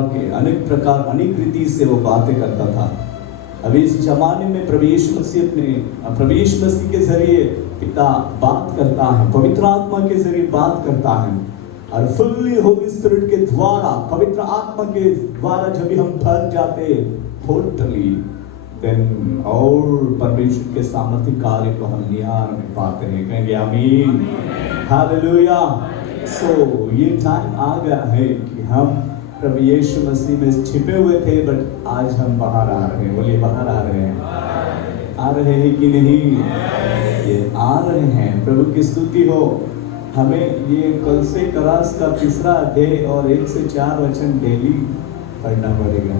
अनेक रीति से वो बातें करता था। अभी इस जमाने में प्रभु यीशु मसीह के जरिए पिता बात करता है, पवित्र आत्मा के जरिए बात करता है, और फुल्ली होली स्पिरिट के द्वारा, पवित्र आत्मा के द्वारा जब हम भर जाते टोटली, देन और परमेश्वर के सामर्थ्य कार्य को हम निहार में पाते हैं। कहेंगे आमीन, हालेलुया। सो ये टाइम आ गया है कि हम प्रभु यीशु मसीह में छिपे हुए थे, बट आज हम बाहर आ रहे हैं। बोलिए बाहर आ रहे हैं, आ रहे हैं कि नहीं? ये आ रहे हैं। प्रभु की स्तुति हो। हमें ये कल से करास का 3रा अध्याय और 1 से 4 वचन डेली पढ़ना पड़ेगा।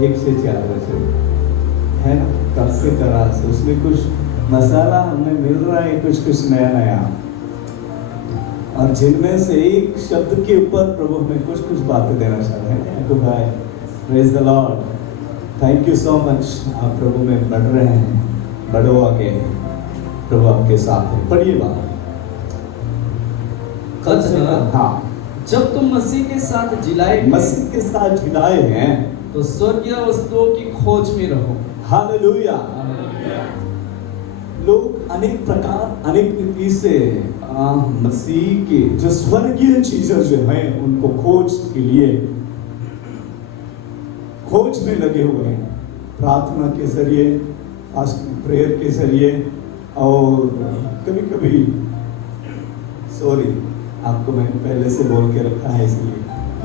1 से 4 वचन है ना, कल से करास, उसमें कुछ मसाला हमें मिल रहा है, कुछ नया, और जिनमें से एक शब्द के ऊपर प्रभु हमें कुछ बातें देना चाह रहे हैं। तो भाई praise the Lord, thank you so much. आप प्रभु में बढ़ रहे हैं, बढ़ो आगे, प्रभु आपके साथ है। पढ़िए बात। हाँ, जब तुम मसीह के साथ जिलाए हैं तो स्वर्गीय वस्तुओं की खोज में रहो। हालेलुया। लोग अनेक रीति से मसीह के जो स्वर्गीय चीजें जो हैं उनको खोज के लिए खोज में लगे हुए हैं, प्रार्थना के जरिए, फास्टिंग प्रेयर के जरिए, और कभी सॉरी आपको मैंने पहले से बोल के रखा है, इसलिए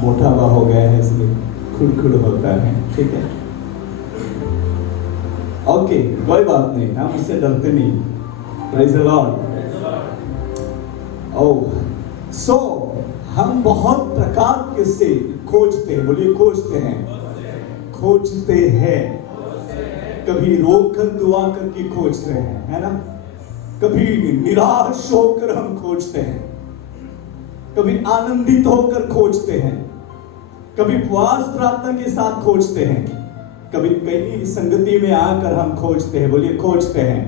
मोटा बा हो गया है, इसलिए खुड़ होता है, ठीक है? ओके, कोई बात नहीं, हम उससे डरते नहीं। Praise the Lord. Oh, so हम बहुत प्रकार के से खोजते हैं। बोलिए खोजते हैं। कभी रोक कर दुआ करके खोजते हैं, है ना? कभी निराश होकर हम खोजते हैं, कभी आनंदित होकर खोजते हैं, कभी उपवास प्रार्थना के साथ खोजते हैं, कभी कई संगति में आकर हम खोजते हैं। बोलिए खोजते हैं।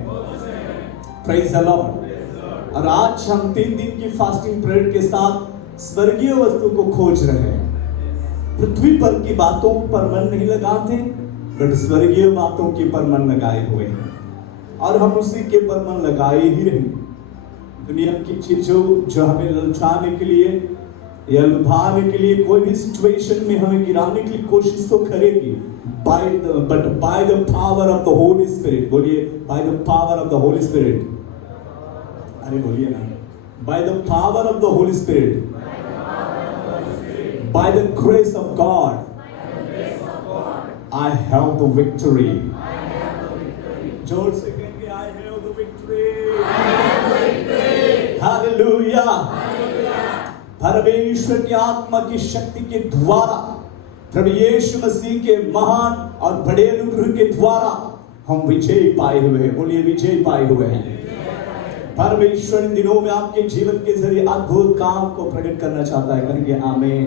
Praise the Lord. और आज हम 3 दिन की फास्टिंग प्रेयर के साथ स्वर्गीय वस्तु को खोज रहे हैं। पृथ्वी पर की बातों पर मन नहीं लगाते, बट स्वर्गीय बातों के पर मन लगाए हुए हैं, और हम उसी के पर मन लगाए ही रहेंगे। दुनिया की चीजों जो हमें ललचाने के लिए या लुभाने के लिए, कोई भी सिचुएशन में हमें गिराने की कोशिश तो करेगी, but by the power of the Holy Spirit. बोलिए by the power of the Holy Spirit. अरे बोलिए ना, by the power of the Holy Spirit, by the grace of God, I have the victory. जोर से कहेंगे I have the victory. Hallelujah. परमेश्वर की आत्मा की शक्ति के द्वारा, प्रभु यीशु मसीह के महान और बड़े अनुग्रह के द्वारा हम विजय पाए हुए हैं। बोलिए विजय पाए हुए हैं। परमेश्वर इन दिनों में आपके जीवन के जरिए अद्भुत काम को प्रकट करना चाहता है। कहेंगे आमीन।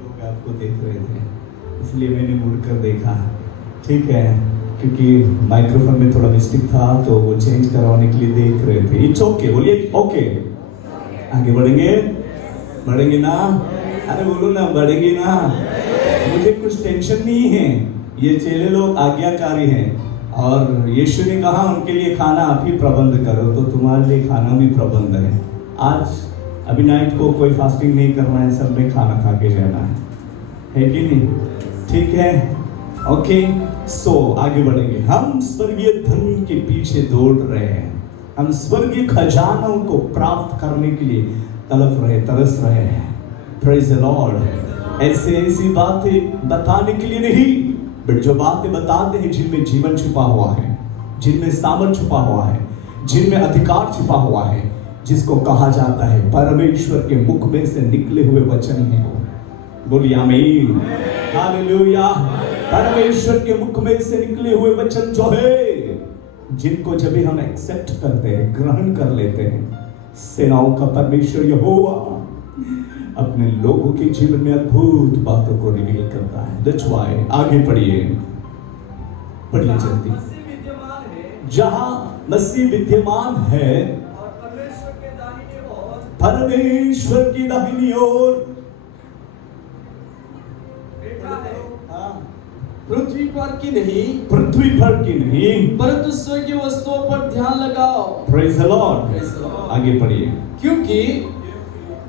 लोग आपको देख रहे थे, इसलिए मैंने मुड़कर देखा, ठीक है, क्योंकि माइक्रोफोन में थोड़ा मिस्टेक था, तो वो चेंज करवाने के लिए देख रहे थे। इट्स ओके, बोलिए ओके। आगे बढ़ेंगे ना? अरे बोलो ना, बढ़ेंगे ना? मुझे कुछ टेंशन नहीं है, ये चेले लोग आज्ञाकारी हैं, और यीशु ने कहा उनके लिए खाना आप ही प्रबंध करो, तो तुम्हारे लिए खाना भी प्रबंध है। आज अभी नाइट को कोई फास्टिंग नहीं करना है, सब में खाना खा के जाना है कि नहीं? ठीक है, ओके। सो आगे बढ़ेंगे। हम स्वर्गीय धन के पीछे दौड़ रहे हैं, हम स्वर्गीय खजानों को प्राप्त करने के लिए तरस रहे हैं। Praise the Lord. ऐसी बातें बताने के लिए नहीं, बट जो बातें बताते हैं जिनमें जीवन छुपा हुआ है, जिनमें सामर्थ छुपा हुआ है, जिनमें अधिकार छुपा हुआ है, जिसको कहा जाता है परमेश्वर के मुख में से निकले हुए वचन है। बोलिए आमीन, हालेलुया। परमेश्वर के मुख में से निकले हुए वचन जो है, जिनको जब भी हम एक्सेप्ट करते हैं, ग्रहण कर लेते हैं, सेनाओं का परमेश्वर यहोवा अपने लोगों के जीवन में अद्भुत बातों को रिवील करता है। That's why. आगे पढ़िए जल्दी। जहां मसीह विद्यमान है, परमेश्वर की दाहिनी ओर बैठा है, हाँ, पृथ्वी पर की नहीं पृथ्वी पर की नहीं, परंतु स्वर्गीय वस्तुओं पर ध्यान लगाओ। Praise the Lord. Praise the Lord। आगे पढ़िए। क्योंकि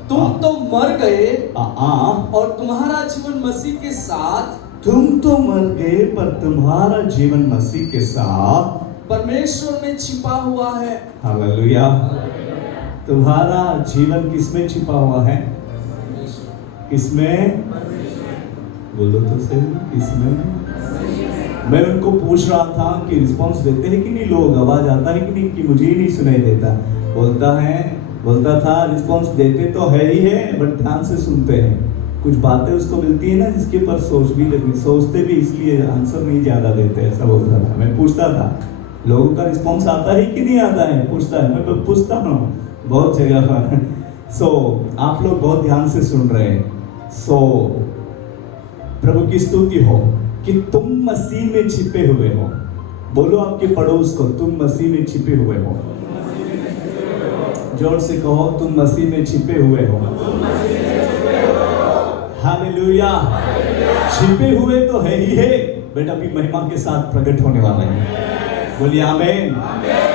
तुम तो मर गए और तुम्हारा जीवन मसीह के साथ तुम तो मर गए पर तुम्हारा जीवन मसीह के साथ परमेश्वर में छिपा हुआ है। हालेलुया। तुम्हारा जीवन किसमें छिपा हुआ है? किसमें? बोलो तो सही, किसमें? मैं उनको पूछ रहा था कि रिस्पांस देते हैं कि नहीं लोग, आवाज आता है कि नहीं, कि मुझे ही नहीं सुनाई देता। बोलता था रिस्पांस देते तो है ही है, बट ध्यान से सुनते हैं। कुछ बातें उसको मिलती है ना जिसके पर सोचते भी इसलिए आंसर नहीं ज्यादा देते, ऐसा बोलता था। मैं पूछता था लोगों का रिस्पांस आता है कि नहीं आता है, पूछता है, मैं पूछता हूँ बहुत जगह पर। सो आप लोग बहुत ध्यान से सुन रहे हैं। सो प्रभु की स्तुति हो कि तुम मसीह में छिपे हुए हो। बोलो आपके पड़ोस को, तुम मसीह में छिपे हुए हो। जोर से कहो, तुम मसीह में छिपे हुए हो। हालेलुया। छिपे हुए तो है ही है, बेटा अभी महिमा के साथ प्रकट होने वाला है। बोलिए आमीन।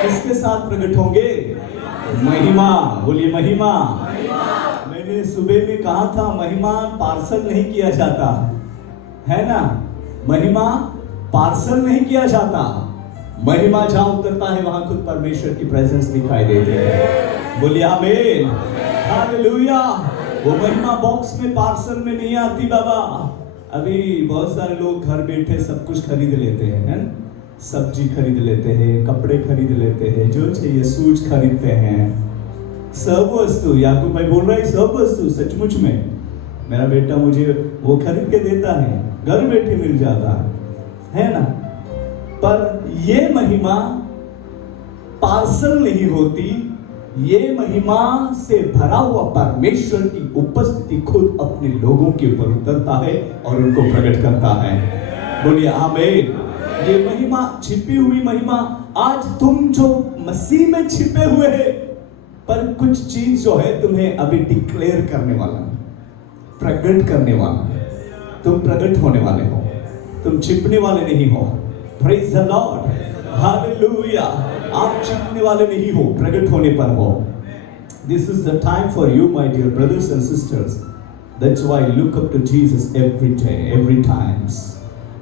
किसके साथ प्रकट होंगे? महिमा। बोलिए महिमा। मैंने सुबह में कहा था महिमा पार्सल नहीं किया जाता है ना, महिमा पार्सल नहीं किया जाता। महिमा जहां उतरता है वहां खुद परमेश्वर की प्रेजेंस दिखाई देती है। बोलिए आमीन। हालेलुया। वो महिमा बॉक्स में पार्सल में नहीं आती बाबा। अभी बहुत सारे लोग घर बैठे सब कुछ खरीद लेते हैं, सब्जी खरीद लेते हैं, कपड़े खरीद लेते हैं, जो चाहिए शूज खरीदते हैं, सब वस्तु। याकूब भाई बोल रहा है सब वस्तु सचमुच में मेरा बेटा मुझे वो खरीद के देता है, घर बैठे मिल जाता है ना। पर ये महिमा पार्सल नहीं होती, ये महिमा से भरा हुआ परमेश्वर की उपस्थिति खुद अपने लोगों के ऊपर उतरता है और उनको प्रकट करता है। बोलिए आमीन। ये महिमा, छिपी हुई महिमा, आज तुम जो मसीह में छिपे हुए हैं, पर कुछ चीज जो है तुम्हें अभी डिक्लेयर करने वाला, प्रकट करने वाला। तुम प्रकट होने वाले हो, तुम छिपने वाले नहीं हो। Praise the lord. हालेलुया। आप छिपने वाले नहीं हो, प्रकट होने पर हो। This is the time for you my dear brothers and sisters. That's why look up to Jesus every day, every times,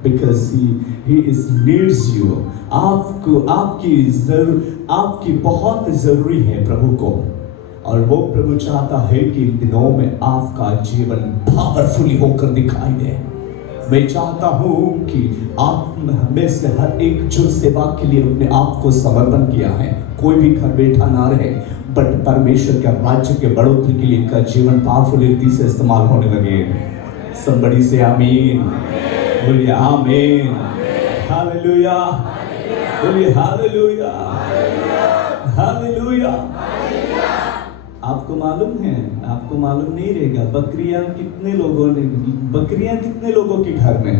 because he is needs you. आपकी बहुत जरूरी है प्रभु को, और वो प्रभु चाहता है कि इन दिनों में आपका जीवन पावरफुली होकर दिखाई दे। मैं चाहता हूं कि आप में से हर एक जो सेवा के लिए अपने आप को समर्पण किया है, कोई भी घर बैठा ना रहे, बट परमेश्वर के राज्य के बढ़ोतरी के लिए इनका जीवन पावरफुल रीति से इस्तेमाल होने लगे। somebody say आमीन। बोलिए आमीन। हालेलुया। बोलिए हालेलुया। हालेलुया। आपको मालूम है, आपको मालूम नहीं रहेगा, बकरियां कितने लोगों के घर में?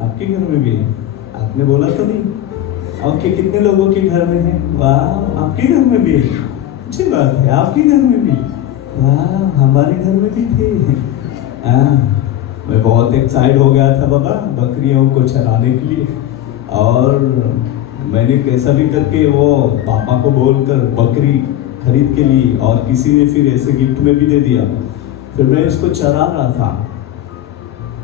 आपके घर में भी? आपने बोला तो नहीं। ओके, कितने लोगों के घर में है? वाह, आपके घर में भी? अच्छी बात है, आपके घर में भी? वाह, हमारे घर में भी थे। मैं बहुत एक्साइट हो गया था बाबा बकरियों को चराने के लिए, और मैंने कैसा भी करके वो पापा को बोलकर बकरी खरीद के ली, और किसी ने फिर ऐसे गिफ्ट में भी दे दिया। फिर मैं इसको चरा रहा था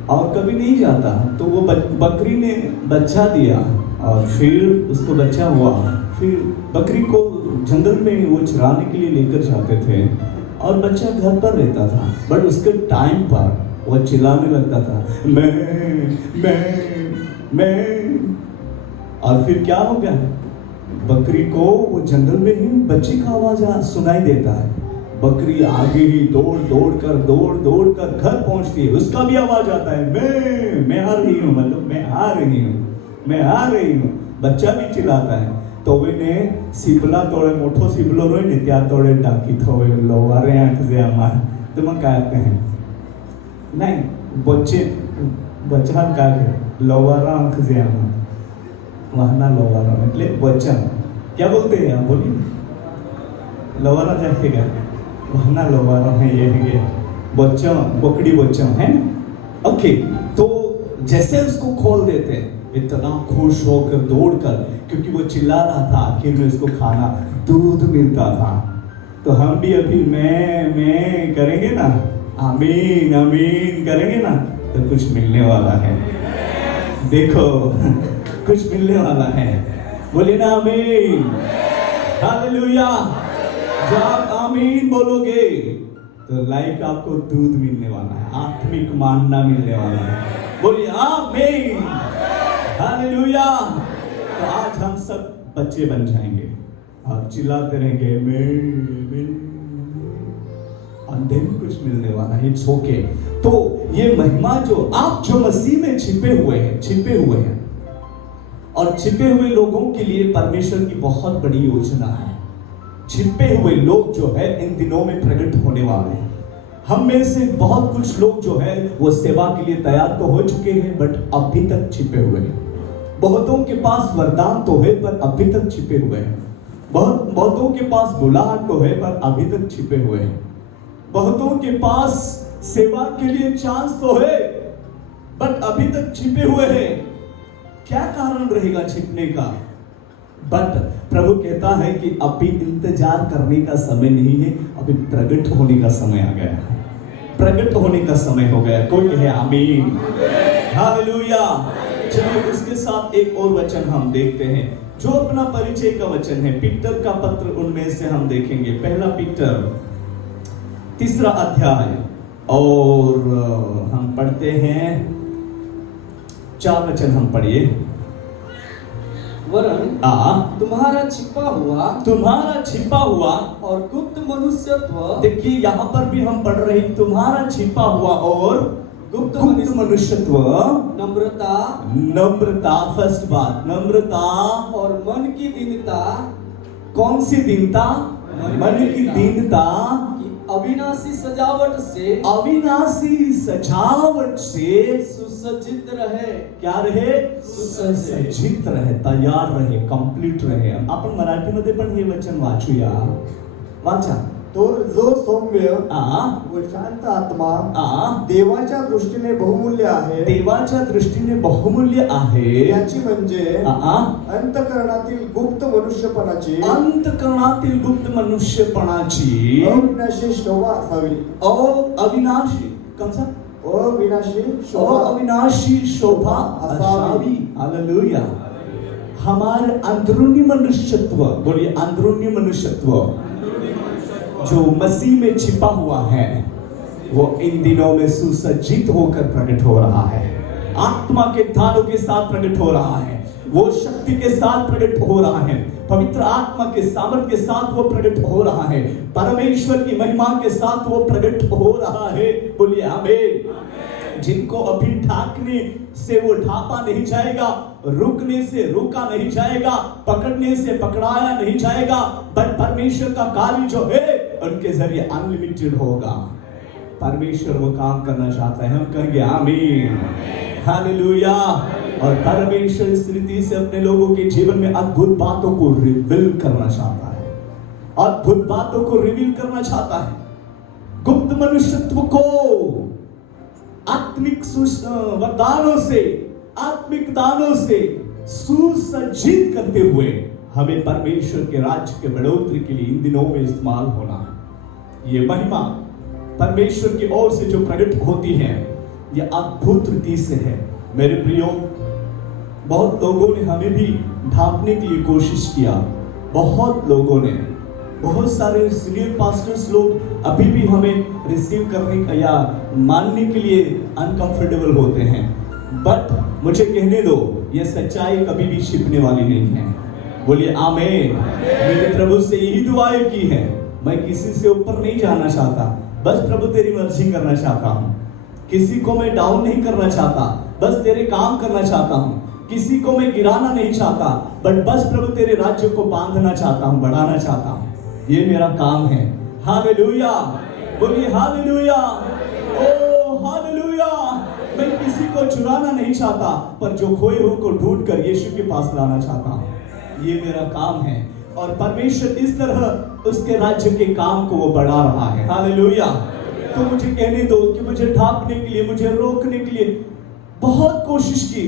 और कभी नहीं जाता, तो वो बकरी ने बच्चा दिया, और फिर उसको बच्चा हुआ। फिर बकरी को जंगल में वो चराने के लिए लेकर जाते थे, और बच्चा घर पर रहता था, बट उसके टाइम पर वो चिल्लाने लगता था, मैं। और फिर क्या हो गया, बकरी को वो जंगल में ही बच्चे का आवाज सुनाई देता है। बकरी आगे ही दौड़ दौड़ कर घर पहुंचती है, उसका भी आवाज आता है, मैं आ रही हूँ, मतलब मैं आ रही हूँ। बच्चा भी चिल्लाता है। तो ने सिबला तोड़े मोठो सिबलो रोय ने त्या तोड़े डाकी थोवे लोवारे आंख से हमार तुम कहते हैं नहीं बच्चा का लोवारा आंख से हमार वहाना लोवारा मतलब बच्चा क्या बोलते हैं आप? बोलिए लोवारा जाएगा वहना लोवारो है ये बच्चों बकड़ी बच्चों है ना। ओके, तो जैसे उसको खोल देते इतना खुश होकर दौड़कर, क्योंकि वो चिल्ला रहा था, आखिर में उसको खाना दूध मिलता था। तो हम भी अभी मैं करेंगे ना, आमीन आमीन करेंगे ना, तो कुछ मिलने वाला है। देखो कुछ मिलने वाला है, बोलिए ना आमीन, हालेलुया। जब आप आमीन बोलोगे तो लाइक आपको दूध मिलने वाला है, आत्मिक मानना मिलने वाला है। बोलिए आमीन, हालेलुया। तो आज हम सब बच्चे बन जाएंगे और चिल्लाते रहेंगे आमीन, अंधे में कुछ मिलने वाला है। It's okay. तो ये महिमा जो आप जो मसीह में छिपे हुए हैं और छिपे हुए लोगों के लिए परमेश्वर की बहुत बड़ी योजना है। छिपे हुए लोग जो है इन दिनों में प्रकट होने वाले हैं। हम में से बहुत कुछ लोग जो है वो सेवा के लिए तैयार तो हो चुके हैं, बट अभी तक छिपे हुए हैं। बहुतों के पास वरदान तो है पर अभी तक छिपे हुए हैं। बहुतों के पास बुलाहट तो है पर अभी तक छिपे हुए हैं। बहुतों के पास सेवा के लिए चांस तो है बट अभी तक छिपे हुए हैं। क्या कारण रहेगा छिपने का? बट प्रभु कहता है कि अभी इंतजार करने का समय नहीं है, अभी प्रकट होने का समय आ गया है। प्रकट होने का समय हो गया। कोई कहे आमीन, हालेलुया। चलिए उसके साथ एक और वचन हम देखते हैं जो अपना परिचय का वचन है। पीटर का पत्र, उनमें से हम देखेंगे पहला पीटर 3 अध्याय और हम पढ़ते हैं 4 वचन हम पढ़िए। वरन तुम्हारा छिपा हुआ और गुप्त मनुष्यत्व। देखिए यहाँ पर भी हम पढ़ रहे हैं तुम्हारा छिपा हुआ और गुप्त मनुष्यत्व, नम्रता। फर्स्ट बात नम्रता और मन की दीनता। कौन सी दीनता? मन की दीनता। अविनाशी सजावट से सुसज्जित रहे। क्या रहे? सुसज्जित रहे, तयार रहे, कंप्लीट रहे। आपण मराठीमध्ये पण हे वचन वाचूया, वाचा। तो जो सौम्य व शांत आत्मा देवाच्या दृष्टीने बहुमूल्य आहे, देवाच्या दृष्टीने बहुमूल्य आहे, याची म्हणजे अंतःकरणातील गुप्त मनुष्यपणाची अविनाशी शोभा असावी। अविनाशी कंसा अविनाशी शोभा असावी। हालेलुया। हमारे अंदरूनी मनुष्यत्व, बोलिए अंदरूनी मनुष्यत्व जो मसीह में छिपा हुआ है वो इन दिनों में सुसज्जित होकर प्रकट हो रहा है। आत्मा के दानों के साथ प्रकट हो रहा है, वो शक्ति के साथ प्रकट हो रहा है, पवित्र आत्मा के सामर्थ के साथ वो प्रकट हो रहा है, परमेश्वर की महिमा के साथ वो प्रकट हो रहा है। बोलिए आमीन। जिनको अभी ढाकने से वो ढापा नहीं जाएगा, रुकने से रुका नहीं जाएगा, पकड़ने से पकड़ाया नहीं जाएगा, बट परमेश्वर का कार्य जो है उनके जरिए अनलिमिटेड होगा। परमेश्वर वो काम करना चाहता है, हम कहेंगे आमीन, हालेलुया। और परमेश्वर इस रीति से अपने लोगों के जीवन में अद्भुत बातों को रिवील करना चाहता है, अद्भुत बातों को रिवील करना चाहता है। गुप्त मनुष्यत्व को आत्मिक वरदानों से, आत्मिक दानों से सुसज्जित करते हुए हमें परमेश्वर के राज्य के बढ़ोतरी के लिए इन दिनों में इस्तेमाल होना है। ये महिमा परमेश्वर की ओर से जो प्रकट होती है ये अद्भुत रीति से है। मेरे प्रियो, बहुत लोगों ने हमें भी ढांपने के लिए कोशिश किया, बहुत लोगों ने, बहुत सारे सीनियर पास्टर्स लोग अभी भी हमें रिसीव करने का या मानने के लिए अनकंफर्टेबल होते हैं, बट मुझे कहने दो ये सच्चाई कभी भी छिपने वाली नहीं है। बोलिए आमीन। मैंने प्रभु से यही दुआएं की है, मैं किसी से ऊपर नहीं जाना चाहता, बस प्रभु तेरी मर्जी करना चाहता हूँ। किसी को मैं डाउन नहीं करना चाहता, बस तेरे काम करना चाहता हूँ। किसी को मैं गिराना नहीं चाहता, बट बस प्रभु तेरे राज्य को बांधना चाहता हूँ, बढ़ाना चाहता हूँ। ये मेरा काम है। हालेलुया। बोलिए हालेलुया। ओ हालेलुया। मैं किसी को चुराना नहीं चाहता, पर जो खोए हुए को ढूंढ कर यीशु के पास लाना चाहता हूँ। ये मेरा काम है। और परमेश्वर इस तरह उसके राज्य के काम को वो बढ़ा रहा है। हालेलुया। तो मुझे कहने दो कि मुझे ढांपने के लिए, मुझे रोकने के लिए बहुत कोशिश की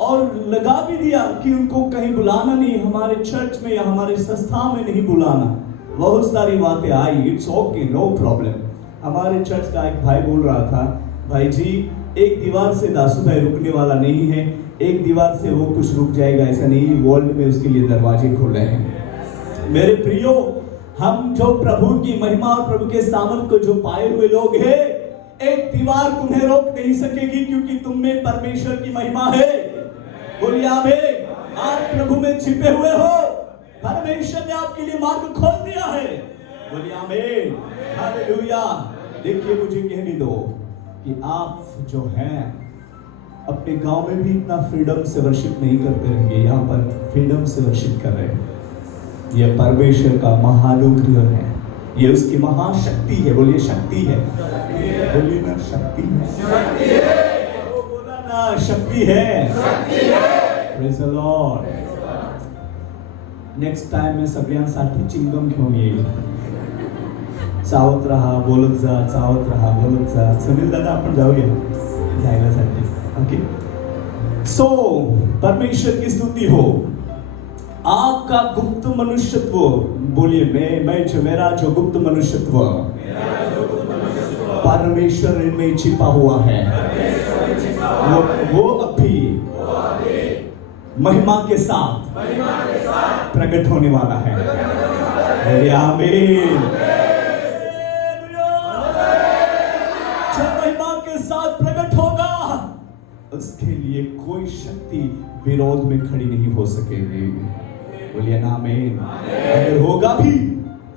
और लगा भी दिया कि उनको कहीं बुलाना नहीं, हमारे चर्च में या हमारे संस्था में नहीं बुलाना। बहुत सारी बातें आई, इट्स ओके, नो प्रॉब्लम। हमारे चर्च का एक भाई बोल रहा था, भाई जी एक दीवार से दासू भाई रुकने वाला नहीं है, एक दीवार से वो कुछ रुक जाएगा ऐसा नहीं, वर्ल्ड में उसके लिए दरवाजे खुले हैं। मेरे प्रियो, हम जो प्रभु की महिमा और प्रभु के सामर्थ को जो पाए हुए लोग हैं, एक दीवार तुम्हें रोक नहीं सकेगी, क्योंकि तुम में परमेश्वर की महिमा है। बोलिए आमीन। आप प्रभु में छिपे हुए हो, परमेश्वर ने आपके लिए मार्ग खोल दिया है। बोलिए आमीन, हालेलुया। देखिए मुझे कहने दो कि आप जो हैं अपने गांव में भी इतना फ्रीडम से वर्शिप नहीं करते रहेंगे, यहाँ पर फ्रीडम से वर्शिप कर रहे हैं। यह परमेश्वर का महानुग्रह है, ये उसकी महाशक्ति है। बोलिए शक्ति है, बोलिए ना शक्ति है, बोला ना शक्ति है। Praise the Lord. Next time मैं सगळ्यांसाठी चिंगम घेऊन येईल। चावत राहा, बोलत जा, चावत राहा, बोलत जा। सुनील दादा आपण जाऊया जायलासाठी। ओके, सो परमेश्वर की स्तुति हो। आपका गुप्त मनुष्यत्व, बोलिए मेरा जो गुप्त मनुष्यत्व परमेश्वर में छिपा हुआ है, वो अभी महिमा के साथ प्रकट होने वाला है। आमीन। जब महिमा के साथ प्रकट होगा, उसके लिए कोई शक्ति विरोध में खड़ी नहीं हो सकेगी। बोलिए ना आमीन। अगर होगा भी,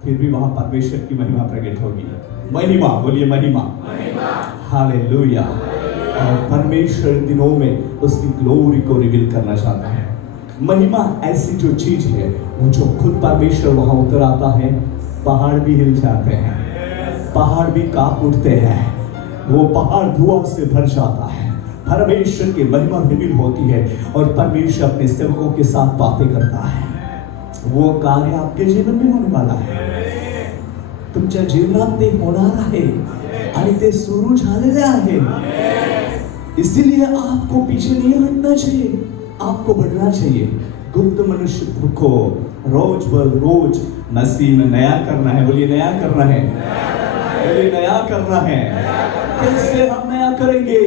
फिर भी वहां परमेश्वर की महिमा प्रकट होगी। महिमा, बोलिए महिमा। हालेलुया। और परमेश्वर दिनों में उसकी ग्लोरी को रिवील करना चाहता है। महिमा ऐसी जो चीज है, वो जो खुद परमेश्वर वहां उतर आता है, पहाड़ भी हिल जाते हैं, पहाड़ भी कांप उठते हैं, वो पहाड़ धुआं से भर जाता है। परमेश्वर की महिमा रिवील होती है और परमेश्वर अपने सेवकों के साथ बातें करता है। वो कार्य आपके जीवन में होने वाला है, तुमच्या जीवनात ते होणार आहे आणि ते सुरू झालेले आहे। इसीलिए आपको पीछे नहीं हटना चाहिए, आपको बढ़ना चाहिए। गुप्त मनुष्यत्व को रोज ब रोज मसीह में नया करना है। बोलिए नया करना है, बोलिए नया करना है। कैसे हम नया करेंगे?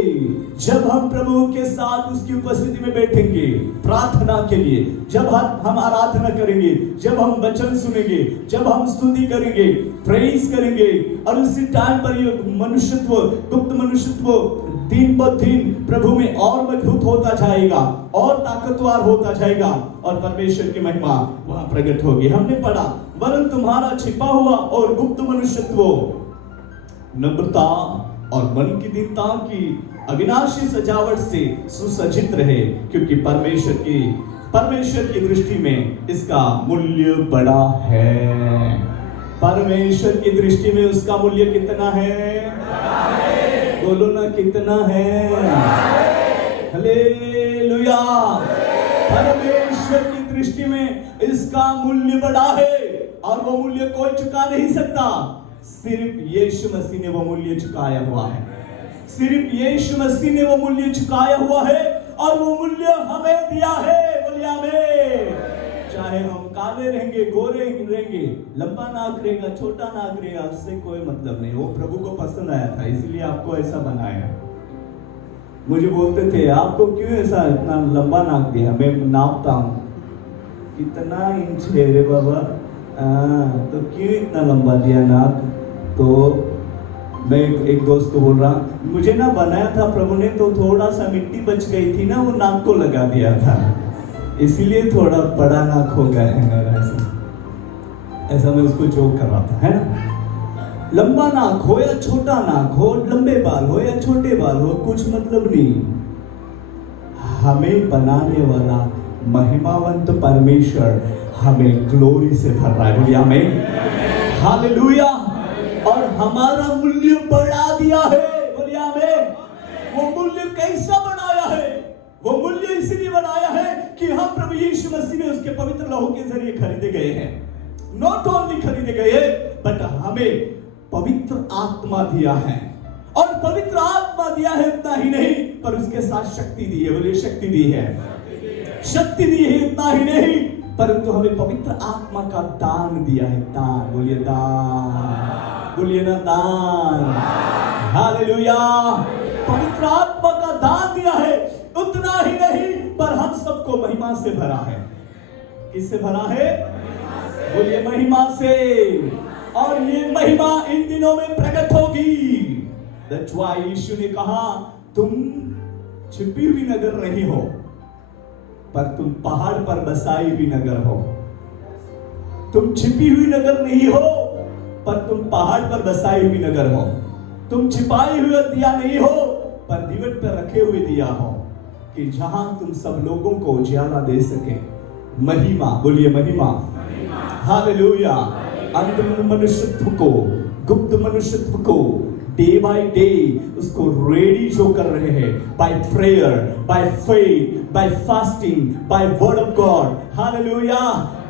जब हम प्रभु के साथ उसकी उपस्थिति में बैठेंगे प्रार्थना के लिए, जब हम आराधना करेंगे, जब हम वचन सुनेंगे, जब हम स्तुति करेंगे, प्रेज करेंगे, और उसी टाइम पर ये मनुष्यत्व, गुप्त मनुष्यत्व दिन ब दिन प्रभु में और मजबूत होता जाएगा और ताकतवर होता जाएगा और परमेश्वर की महिमा वहां प्रकट होगी। हमने पढ़ा, वरन तुम्हारा छिपा हुआ और गुप्त मनुष्यत्व नम्रता और मन की दीनता की अविनाशी सजावट से सुसज्जित रहे, क्योंकि परमेश्वर की दृष्टि में इसका मूल्य बड़ा है। परमेश्वर की दृष्टि में उसका मूल्य कितना है? बोलो ना, कितना है? हालेलुया। परमेश्वर की दृष्टि में इसका मूल्य बड़ा है और वो मूल्य कोई चुका नहीं सकता। सिर्फ यीशु मसीह ने वो मूल्य चुकाया हुआ है। सिर्फ यीशु मसीह ने वो मूल्य चुकाया हुआ है और वो मूल्य हमें दिया है। बोलिए आमीन। चाहे हम काले रहेंगे, गोरे रहेंगे, लंबा नाक रहेगा, छोटा नाक रहेगा, उससे कोई मतलब नहीं। वो प्रभु को पसंद आया था, इसलिए आपको ऐसा बनाया। मुझे बोलते थे, आपको क्यों ऐसा इतना लंबा नाक दिया? मैं नापता हूँ, कितना इंच है रे बाबा, तो क्यों इतना लंबा दिया नाक? तो मैं एक दोस्त को बोल रहा, मुझे ना बनाया था प्रभु ने, तो थोड़ा सा मिट्टी बच गई थी ना, वो नाक को लगा दिया था, इसीलिए थोड़ा बड़ा नाक हो गया है मेरा। ऐसा मैं उसको जोक कर रहा था, है ना। लंबा नाक हो या छोटा नाक हो, लंबे बाल हो या छोटे बाल हो, कुछ मतलब नहीं। हमें बनाने वाला महिमावंत परमेश्वर हमें ग्लोरी से भर रहा है। बोलिए आमीन। हालेलुया। और हमारा मूल्य बढ़ा दिया है। बोलिए आमीन। वो मूल्य कैसा बनाया है? वो मूल्य इसलिए बनाया है कि हम प्रभु यीशु मसीह में उसके पवित्र लहू के जरिए खरीदे गए हैं। नॉट ओनली खरीदे गए बट हमें पवित्र आत्मा दिया है, और पवित्र आत्मा दिया है इतना ही नहीं पर उसके साथ शक्ति दी है। बोलिए शक्ति दी है, शक्ति दी है। इतना ही नहीं परंतु हमें पवित्र आत्मा का दान दिया है। दान, बोलिए दान, बोलिए ना दान। हालेलुया, पवित्र आत्मा का दान दिया है। उतना ही नहीं पर हम सबको महिमा से भरा है। किससे भरा है? बोलिए महिमा से। और ये महिमा इन दिनों में प्रकट होगी। That's why यीशु ने कहा तुम छिपी हुई नगर नहीं हो पर तुम पहाड़ पर बसाई हुई नगर हो। तुम छिपी हुई नगर नहीं हो पर तुम पहाड़ पर बसाई हुई नगर हो। तुम छिपाई हुई दिया नहीं हो पर दीवट पर रखे हुए दिया हो, कि जहां तुम सब लोगों को उजाला दे सके। महिमा, बोलिए महिमा। हालेलुया। अंतरंग मनुष्यत्व को, गुप्त मनुष्यत्व को डे बाय डे उसको रेडी जो कर रहे हैं, by prayer, by faith, by fasting, by word of god. Hallelujah.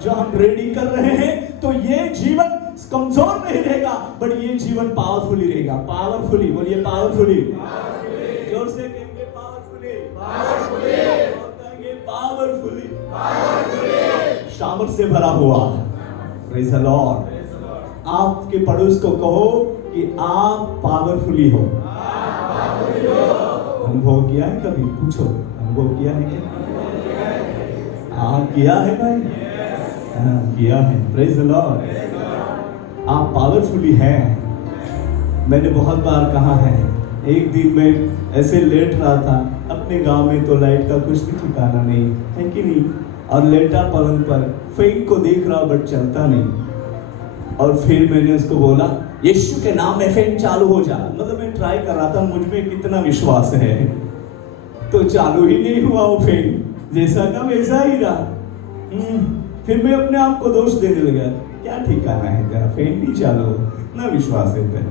जो हम रेडी कर रहे हैं तो ये जीवन कमजोर नहीं रहेगा बट ये जीवन पावरफुली रहेगा। पावरफुली, बोलिए पावरफुली। जोर से कहेंगे पावरफुली, पावरफुली, पावरफुली, सामर्थ से भरा हुआ। Praise the Lord. आपके पड़ोस को कहो कि आप पावरफुली हो। अनुभव किया है कभी? पूछो, अनुभव किया है क्या? हाँ किया है भाई, हाँ किया है। Praise the Lord. आप पावरफुली हैं। मैंने बहुत बार कहा है। एक दिन मैं ऐसे लेट रहा था अपने गांव में, तो लाइट का कुछ भी ठिकाना नहीं है कि नहीं, और लेटा पलंग पर, फैन को देख रहा बट चलता नहीं। और फिर मैंने उसको बोला यीशु के नाम में फैन चालू हो जा। मतलब मैं ट्राई कर रहा था मुझ में कितना विश्वास है, तो चालू ही नहीं हुआ वो फैन। जैसा का वैसा ही रहा। फिर मैं अपने आप को दोष देने लगा, क्या ठिकाना है तेरा, फैन नहीं चालू हो, इतना विश्वास है तेरा।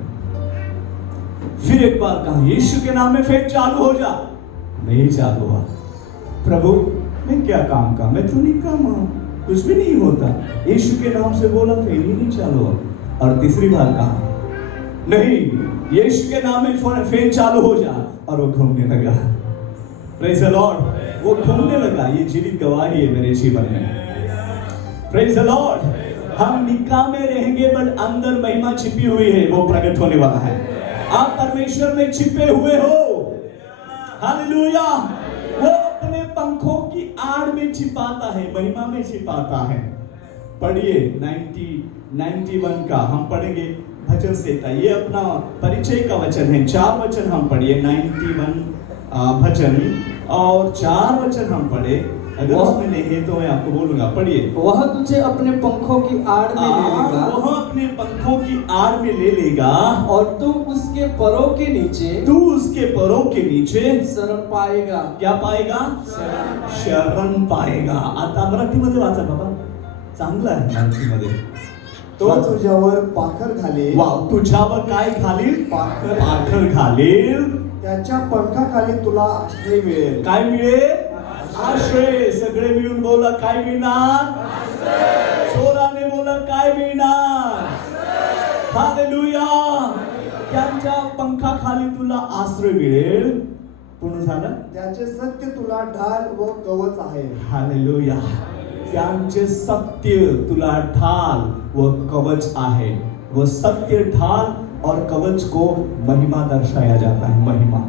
फिर एक बार कहा यीशु के नाम में फैन चालू हो जा, नहीं चालू हुआ। प्रभु मैं क्या काम का, मैं तो निकामा हूं, कुछ भी नहीं होता। यीशु के नाम से बोला, फैन ही नहीं चालू हुआ। और तीसरी बार कहा नहीं, यीशु के नाम में फैन चालू हो जा, और वो घूमने लगा। Praise the Lord. वो घूमने लगा। ये जीवित गवाही है मेरे जीवन में। Praise the Lord. हम निकामे रहेंगे बट अंदर महिमा छिपी हुई है, वो प्रकट होने वाला है। आप परमेश्वर में छिपे हुए हो। हालेलुया। वो अपने पंखों की आड़ में छिपाता है, महिमा में छिपाता है। पढ़िए 91 का हम पढ़ेंगे भजन से। ये अपना परिचय का वचन है। 4 वचन हम पढ़िए 91 भजन, और 4 वचन हम पढ़े। अगर उसमें नहीं है तो मैं आपको बोलूंगा, पढ़िए। वह तुझे अपने पंखों की आड़ में ले लेगा, वह अपने पंखों की आड़ में ले लेगा, और तुम उसके परों के नीचे, तू उसके परों के नीचे शरण पाएगा। क्या पाएगा? शरण पाएगा। आता मराठीमध्ये वाचा बाबा, चांगला आहे मराठीमध्ये। तो तुझ्यावर पाखर घालेल। वाव, तुझ्यावर काय घालील? पाखर पाखर घालील। त्याच्या पंखाखाली तुला आश्रय मिळेल। काय मिळेल? आश्रय। सगळे मिळून बोला, काय मिळणार? जोराने बोला, काय मिळणार? हालेलुया। त्यांच्या पंखाखाली तुला आश्रय मिळेल। पूर्ण झालं? त्याचे सत्य तुला ढाल व कवच आहे। हालेलुया। त्यांचे सत्य तुला ढाल व कवच आहे। वो सत्य, ढाल और कवच को महिमा दर्शाया जाता है। महिमा,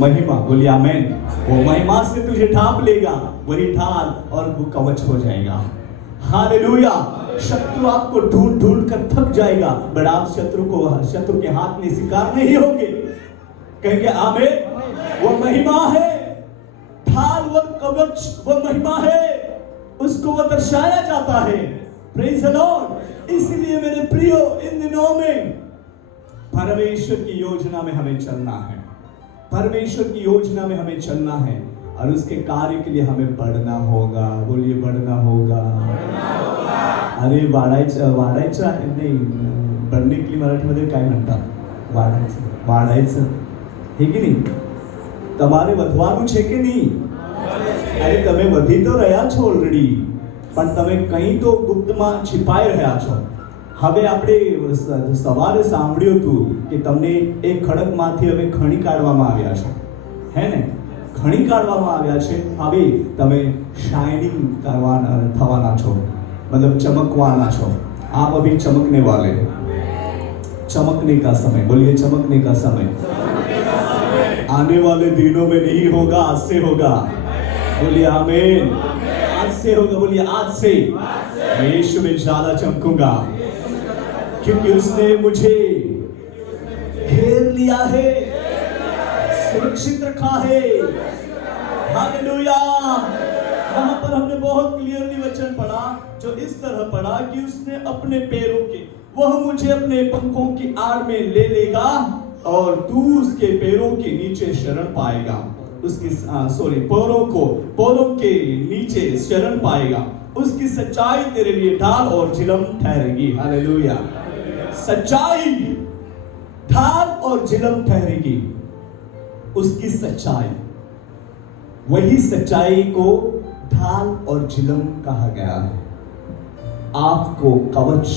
महिमा, बोलिए आमेन। वो महिमा से तुझे ढांप लेगा, वही ढाल और वो कवच हो जाएगा। हालेलुया। शत्रु आपको ढूंढ ढूंढ कर थक जाएगा बट आप शत्रु के हाथ में शिकार नहीं होंगे। कहेंगे आमेन। वो महिमा है, ढाल व कवच वो महिमा है, उसको वो दर्शाया जाता है। Praise the Lord. इसलिए मेरे प्रियो, इन दिनों में परमेश्वर की योजना में हमें चलना है। परमेश्वर की योजना में हमें चलना है और उसके कार्य के लिए हमें बढ़ना होगा। बोलिए बढ़ना होगा। अरे वाढायचं नाही, बढ़ने के लिए मराठीमध्ये काय म्हणतात? वाढायचं हे की नाही? તમારે વધવાનું છે કે નહીં? અરે તમે વધી તો રહ્યા છો ઓલરેડી, પણ તમે કંઈ તો ગુપ્તમાં છિપાઈ રહ્યા છો. હવે આપણે સવારે સાંભળ્યું હતું કે તમને એક ખડકમાંથી હવે ખણી કાઢવામાં આવ્યા છે, હે ને? ખણી કાઢવામાં આવ્યા છે. હવે તમે શાઇનિંગ થવાના છો, मतलब चमकवाना છો. आप अभी चमकने वाले, चमकने का समय. बोलिए चमकने का समय. आने वाले दिनों में नहीं होगा, आज से होगा. बोलिए आमीन. आज से होगा. बोलिए आज से मैं यीशु में ज्यादा चमकूंगा, क्योंकि उसने मुझे घेर लिया है, सुरक्षित रखा है. हालेलुया. वहां पर हमने बहुत क्लियरली वचन पढ़ा, जो इस तरह पढ़ा कि उसने अपने पैरों के, वह मुझे अपने पंखों की आड़ में ले लेगा और तू उसके पैरों के नीचे शरण पाएगा. उसकी पैरों के नीचे शरण पाएगा. उसकी सच्चाई तेरे लिए ढाल और झिलम ठहरेगी. हालेलुया. सच्चाई ढाल और झिलम ठहरेगी. उसकी सच्चाई, वही सच्चाई को ढाल और झिलम कहा गया है. आपको कवच,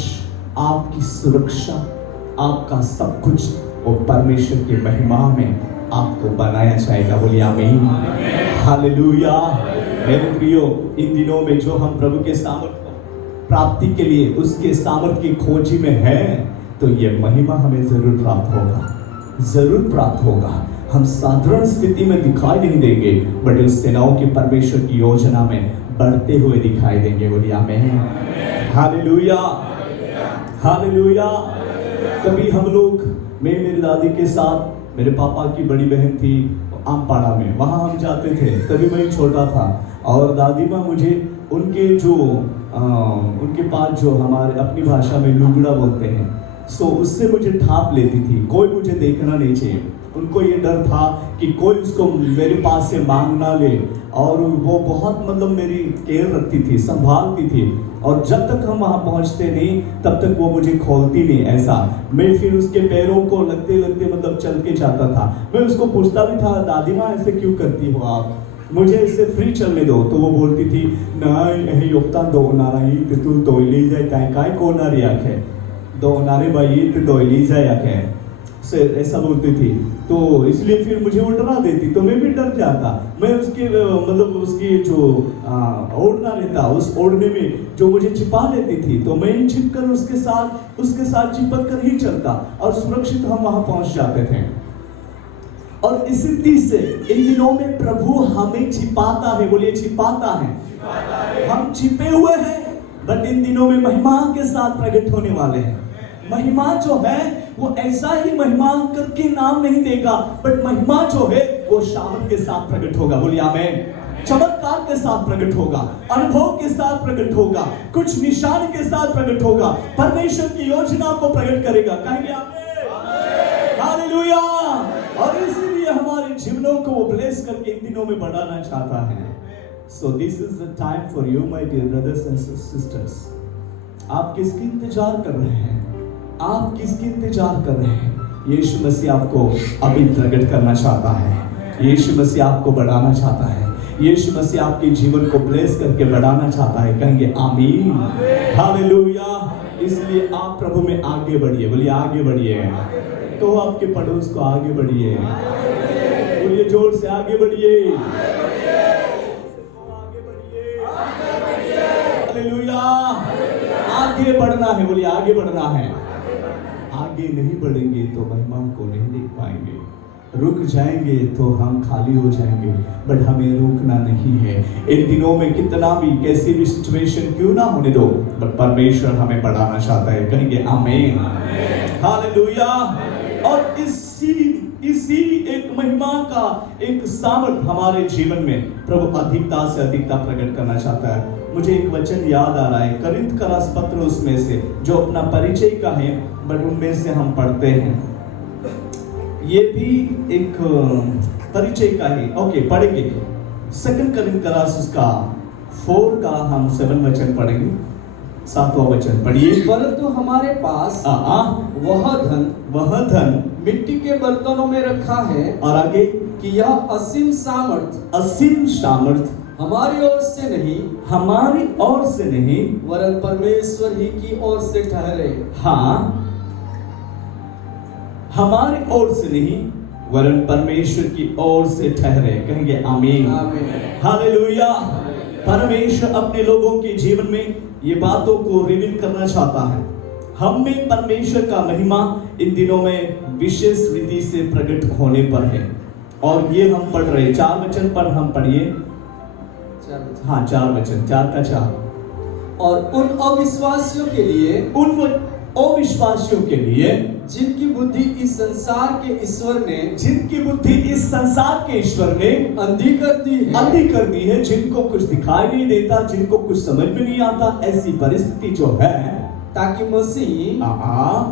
आपकी सुरक्षा, आपका सब कुछ वो परमेश्वर की महिमा में आपको बनाया जाएगा. बोलिए आमीन. हालेलुया. मेरे प्रियो, इन दिनों में जो हम प्रभु के सामर्थ्य प्राप्ति के लिए उसके सामर्थ्य की खोजी में है, तो ये महिमा हमें जरूर प्राप्त होगा, जरूर प्राप्त होगा. हम साधारण स्थिति में दिखाई नहीं देंगे, बट उस सेनाओं के परमेश्वर की योजना में बढ़ते हुए दिखाई देंगे. बोलिए आमीन. हालेलुया. हालेलुया. कभी हम लोग, मैं मेरी दादी के साथ, मेरे पापा की बड़ी बहन थी आमपाड़ा में, वहाँ हम जाते थे. तभी मैं छोटा था और दादी माँ मुझे उनके पास जो हमारे अपनी भाषा में लुगड़ा बोलते हैं, सो उससे मुझे ढांप लेती थी. कोई मुझे देखना नहीं चाहिए. उनको ये डर था कि कोई उसको मेरे पास से मांग ना ले, और वो बहुत मतलब मेरी केयर रखती थी, संभालती थी. और जब तक हम वहाँ पहुँचते नहीं तब तक वो मुझे खोलती नहीं. ऐसा मैं फिर उसके पैरों को लगते लगते मतलब चल के जाता था. मैं उसको पूछता भी था, दादी माँ ऐसे क्यों करती हो आप, मुझे इससे फ्री चलने दो. तो वो बोलती थी, नहीं यही योगता दो नाराई तू दोइली जाए काय को नारी आखे दो नारे भाई तो दोइली जाए आखे से ऐसा बोलती थी. तो इसलिए फिर मुझे वो डरा देती, तो मैं भी डर जाता. मैं उसके मतलब उसकी जो ओढ़ना रहता, उस ओढ़ने में जो मुझे छिपा लेती थी, तो मैं छिपकर उसके साथ चिपक कर ही चलता और सुरक्षित हम वहां पहुंच जाते थे. और इसी रीति से इन दिनों में प्रभु हमें छिपाता है. बोलिए छिपाता है. हम छिपे हुए हैं, बट इन दिनों में महिमा के साथ प्रकट होने वाले हैं. महिमा जो है वो ऐसा ही महिमा करके नाम नहीं देगा, बट महिमा जो है वो शामत के साथ प्रकट होगा. बोलिए आमीन. चमत्कार के साथ प्रकट होगा, अनुभव के साथ प्रकट होगा, कुछ निशान के साथ प्रकट होगा. परमेश्वर की योजना को प्रकट करेगा. कहेंगे आमीन. हालेलुया. और इसीलिए हमारे जीवनों को वो ब्लेस करके इन दिनों में बढ़ाना चाहता है. So this is the time for you my dear brothers and sisters. आप किसकी इंतजार कर रहे हैं? आप किसकी इंतजार कर रहे हैं? यीशु मसीह आपको अभी प्रकट करना चाहता है. यीशु मसीह आपको बढ़ाना चाहता है. यीशु मसीह आपके जीवन को ब्लेस करके बढ़ाना चाहता है. कहेंगे आमीन. हालेलुया. इसलिए आप प्रभु में आगे बढ़िए. बोलिए आगे बढ़िए. तो आपके पड़ोस को आगे बढ़िए. बोलिए जोर से आगे बढ़िए. हालेलुया. आगे बढ़ना है. बोलिए आगे बढ़ना है. आगे नहीं बढ़ेंगे तो महिमा को नहीं देख पाएंगे. रुक जाएंगे तो हम खाली हो जाएंगे, बट हमें रुकना नहीं है. इन दिनों में कितना भी कैसी भी सिचुएशन क्यों ना होने दो, बट परमेश्वर हमें बढ़ाना चाहता है. कहेंगे आमीन. हालेलुया. और इसी एक महिमा का एक सामर्थ हमारे जीवन में प्रभु अधिकता से अधिकता प्रकट करना चाहता है. मुझे एक वचन याद आ रहा है, करिन्थ का पत्र उसमें से, जो अपना परिचय का है, बट उनमें से हम पढ़ते हैं. ये भी एक परिचय का है. ओके, पढ़ेंगे. 2 करिन्थ उसका 4 का हम 7 वचन पढ़ेंगे. 7वां वचन पढ़िए. परंतु हमारे पास वह धन मिट्टी के बर्तनों में रखा है, और आगे कि यह असीम सामर्थ हमारी ओर से नहीं, हमारी ओर से नहीं, वरन परमेश्वर ही की ओर से ठहरे। हाँ, हमारी ओर से नहीं वरन परमेश्वर की ओर से ठहरे। कहेंगे आमीन, आमीन। हालेलुया। परमेश्वर अपने लोगों के जीवन में ये बातों को रिवील करना चाहता है। हम में परमेश्वर का महिमा इन दिनों में विशेष विधि से प्रकट होने पर है, और ये हम पढ़ रहे 4 वचन पर हम पढ़िए। हाँ, 4 वचन, 4 का 4। और उन अविश्वासियों के लिए, उन अविश्वासियों के लिए जिनकी बुद्धि इस संसार के ईश्वर ने, जिनकी बुद्धि इस संसार के ईश्वर ने अंधी कर दी है, अंधी कर दी है, जिनको कुछ दिखाई नहीं देता, जिनको कुछ समझ में नहीं आता, ऐसी परिस्थिति जो है, ताकि मसीह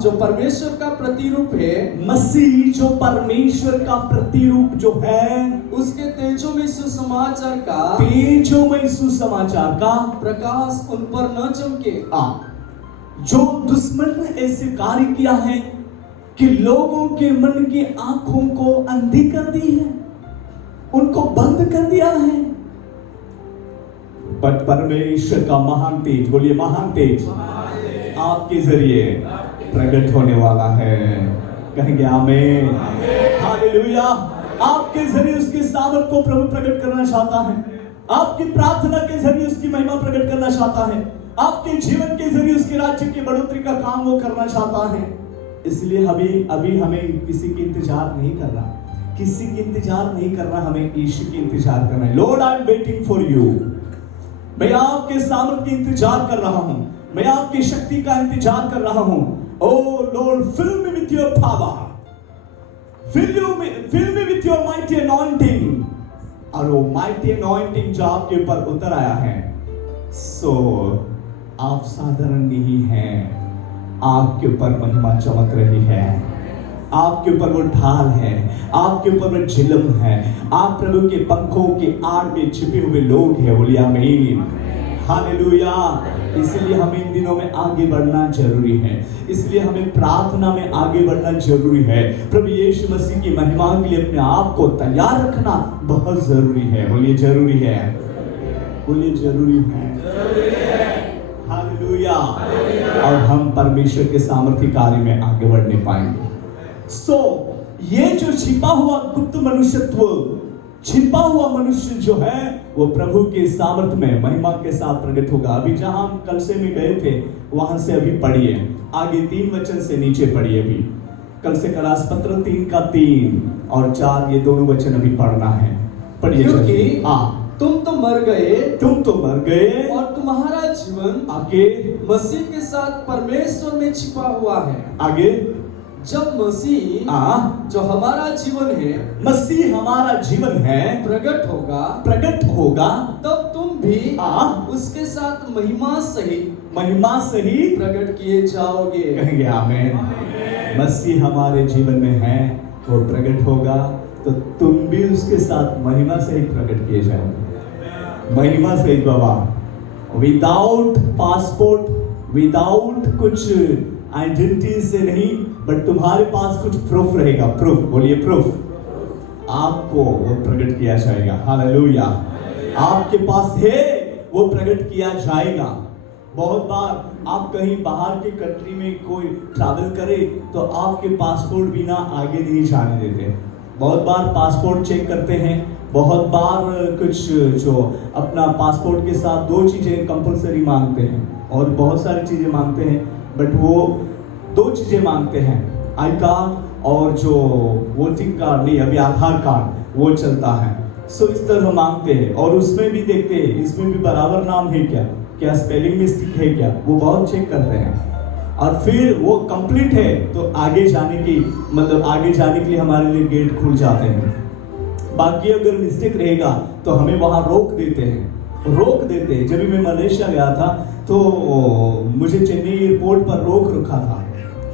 जो परमेश्वर का प्रतिरूप है, मसीह जो परमेश्वर का प्रतिरूप जो है, उसके तेजोमय सुसमाचार का, तेजोमय सुसमाचार का प्रकाश उन पर न चमके। जो दुश्मन ने ऐसे कार्य किया है कि लोगों के मन की आंखों को अंधी कर दी है, उनको बंद कर दिया है, बट परमेश्वर का महान तेज, बोलिए महान तेज, आपके जरिए प्रकट होने वाला है। कहेंगे आमीन, हालेलुया। आपके जरिए उसके सामर्थ को प्रभु प्रकट करना चाहता है। आपकी प्रार्थना के जरिए उसकी महिमा प्रकट करना चाहता है। आपके जीवन के जरिए उसके राज्य की बढ़ोतरी का काम वो करना चाहता है। इसलिए अभी हमें किसी की इंतजार नहीं करना, किसी की इंतजार नहीं करना, हमें यीशु की इंतजार करना है। Lord, I am waiting for you. मैं आपके सामर्थ की इंतजार कर रहा हूं, मैं आपकी शक्ति का इंतजार कर रहा हूं। O Lord, fill me with your power, fill me with your mighty anointing. और वो माइटी अनॉइंटिंग जो आपके ऊपर उतर आया है, सो आप साधारण नहीं हैं, आपके ऊपर महिमा चमक रही है, आपके ऊपर वो ढाल है, आपके ऊपर वो झिलम है, आप प्रभु के पंखों के आड़ में छिपे हुए लोग हैं। बोलिए आमीन, हालेलुया। इसलिए हमें इन दिनों में आगे बढ़ना जरूरी है, इसलिए हमें प्रार्थना में आगे बढ़ना जरूरी है। प्रभु यीशु मसीह की महिमा के लिए अपने आप को तैयार रखना बहुत जरूरी है। बोलिए जरूरी है, बोलिए जरूरी है, हालेलुया। और हम परमेश्वर के सामर्थ्य कार्य में आगे बढ़ने पाएंगे। ये जो छिपा हुआ गुप्त मनुष्यत्व, छिपा हुआ मनुष्य जो है, वो प्रभु के सामर्थ्य में महिमा के साथ प्रकट होगा। अभी जहां हम कलसे में गए थे वहां से अभी पढ़िए, आगे 3 वचन से नीचे पढ़िए। अभी कलसे का रास पत्र 3 का 3 और 4 ये दोनों वचन अभी पढ़ना है। पढ़िए, क्योंकि तुम तो मर गए और तुम्हारा जीवन आगे मसीह के साथ परमेश्वर में छिपा हुआ है। आगे जब मसीह जो हमारा जीवन है, मसीह हमारा जीवन है, प्रकट होगा, तब तुम भी उसके साथ महिमा सहित प्रकट किए जाओगे। कहेंगे आमीन। मसीह हमारे जीवन में है, वो प्रकट होगा, तो तुम भी उसके साथ महिमा सहित प्रकट किए जाओगे। महिमा सहित बाबा, विदाउट पासपोर्ट, विदाउट कुछ आइडेंटिटी से नहीं, बट तुम्हारे पास कुछ प्रूफ रहेगा। प्रूफ, बोलिए प्रूफ, आपको वो प्रकट किया जाएगा। हालेलुया। आपके पास है, वो प्रकट किया जाएगा। बहुत बार आप कहीं बाहर के कंट्री में कोई ट्रैवल करे तो आपके पासपोर्ट बिना आगे नहीं जाने देते। बहुत बार पासपोर्ट चेक करते हैं, बहुत बार कुछ जो अपना पासपोर्ट के साथ 2 चीजें कंपलसरी मांगते हैं और बहुत सारी चीजें मांगते हैं, बट वो 2 चीजें मांगते हैं, आई कार्ड और जो वोटिंग कार्ड नहीं, अभी आधार कार्ड वो चलता है। इस तरह मांगते हैं और उसमें भी देखते हैं इसमें भी बराबर नाम है क्या स्पेलिंग मिस्टेक है क्या, वो बहुत चेक करते हैं। और फिर वो कंप्लीट है तो आगे जाने के लिए हमारे लिए गेट खुल जाते हैं। बाकी अगर मिस्टेक रहेगा तो हमें वहां रोक देते हैं। जब मैं मलेशिया गया था तो मुझे चेन्नई एयरपोर्ट पर रोक रखा था।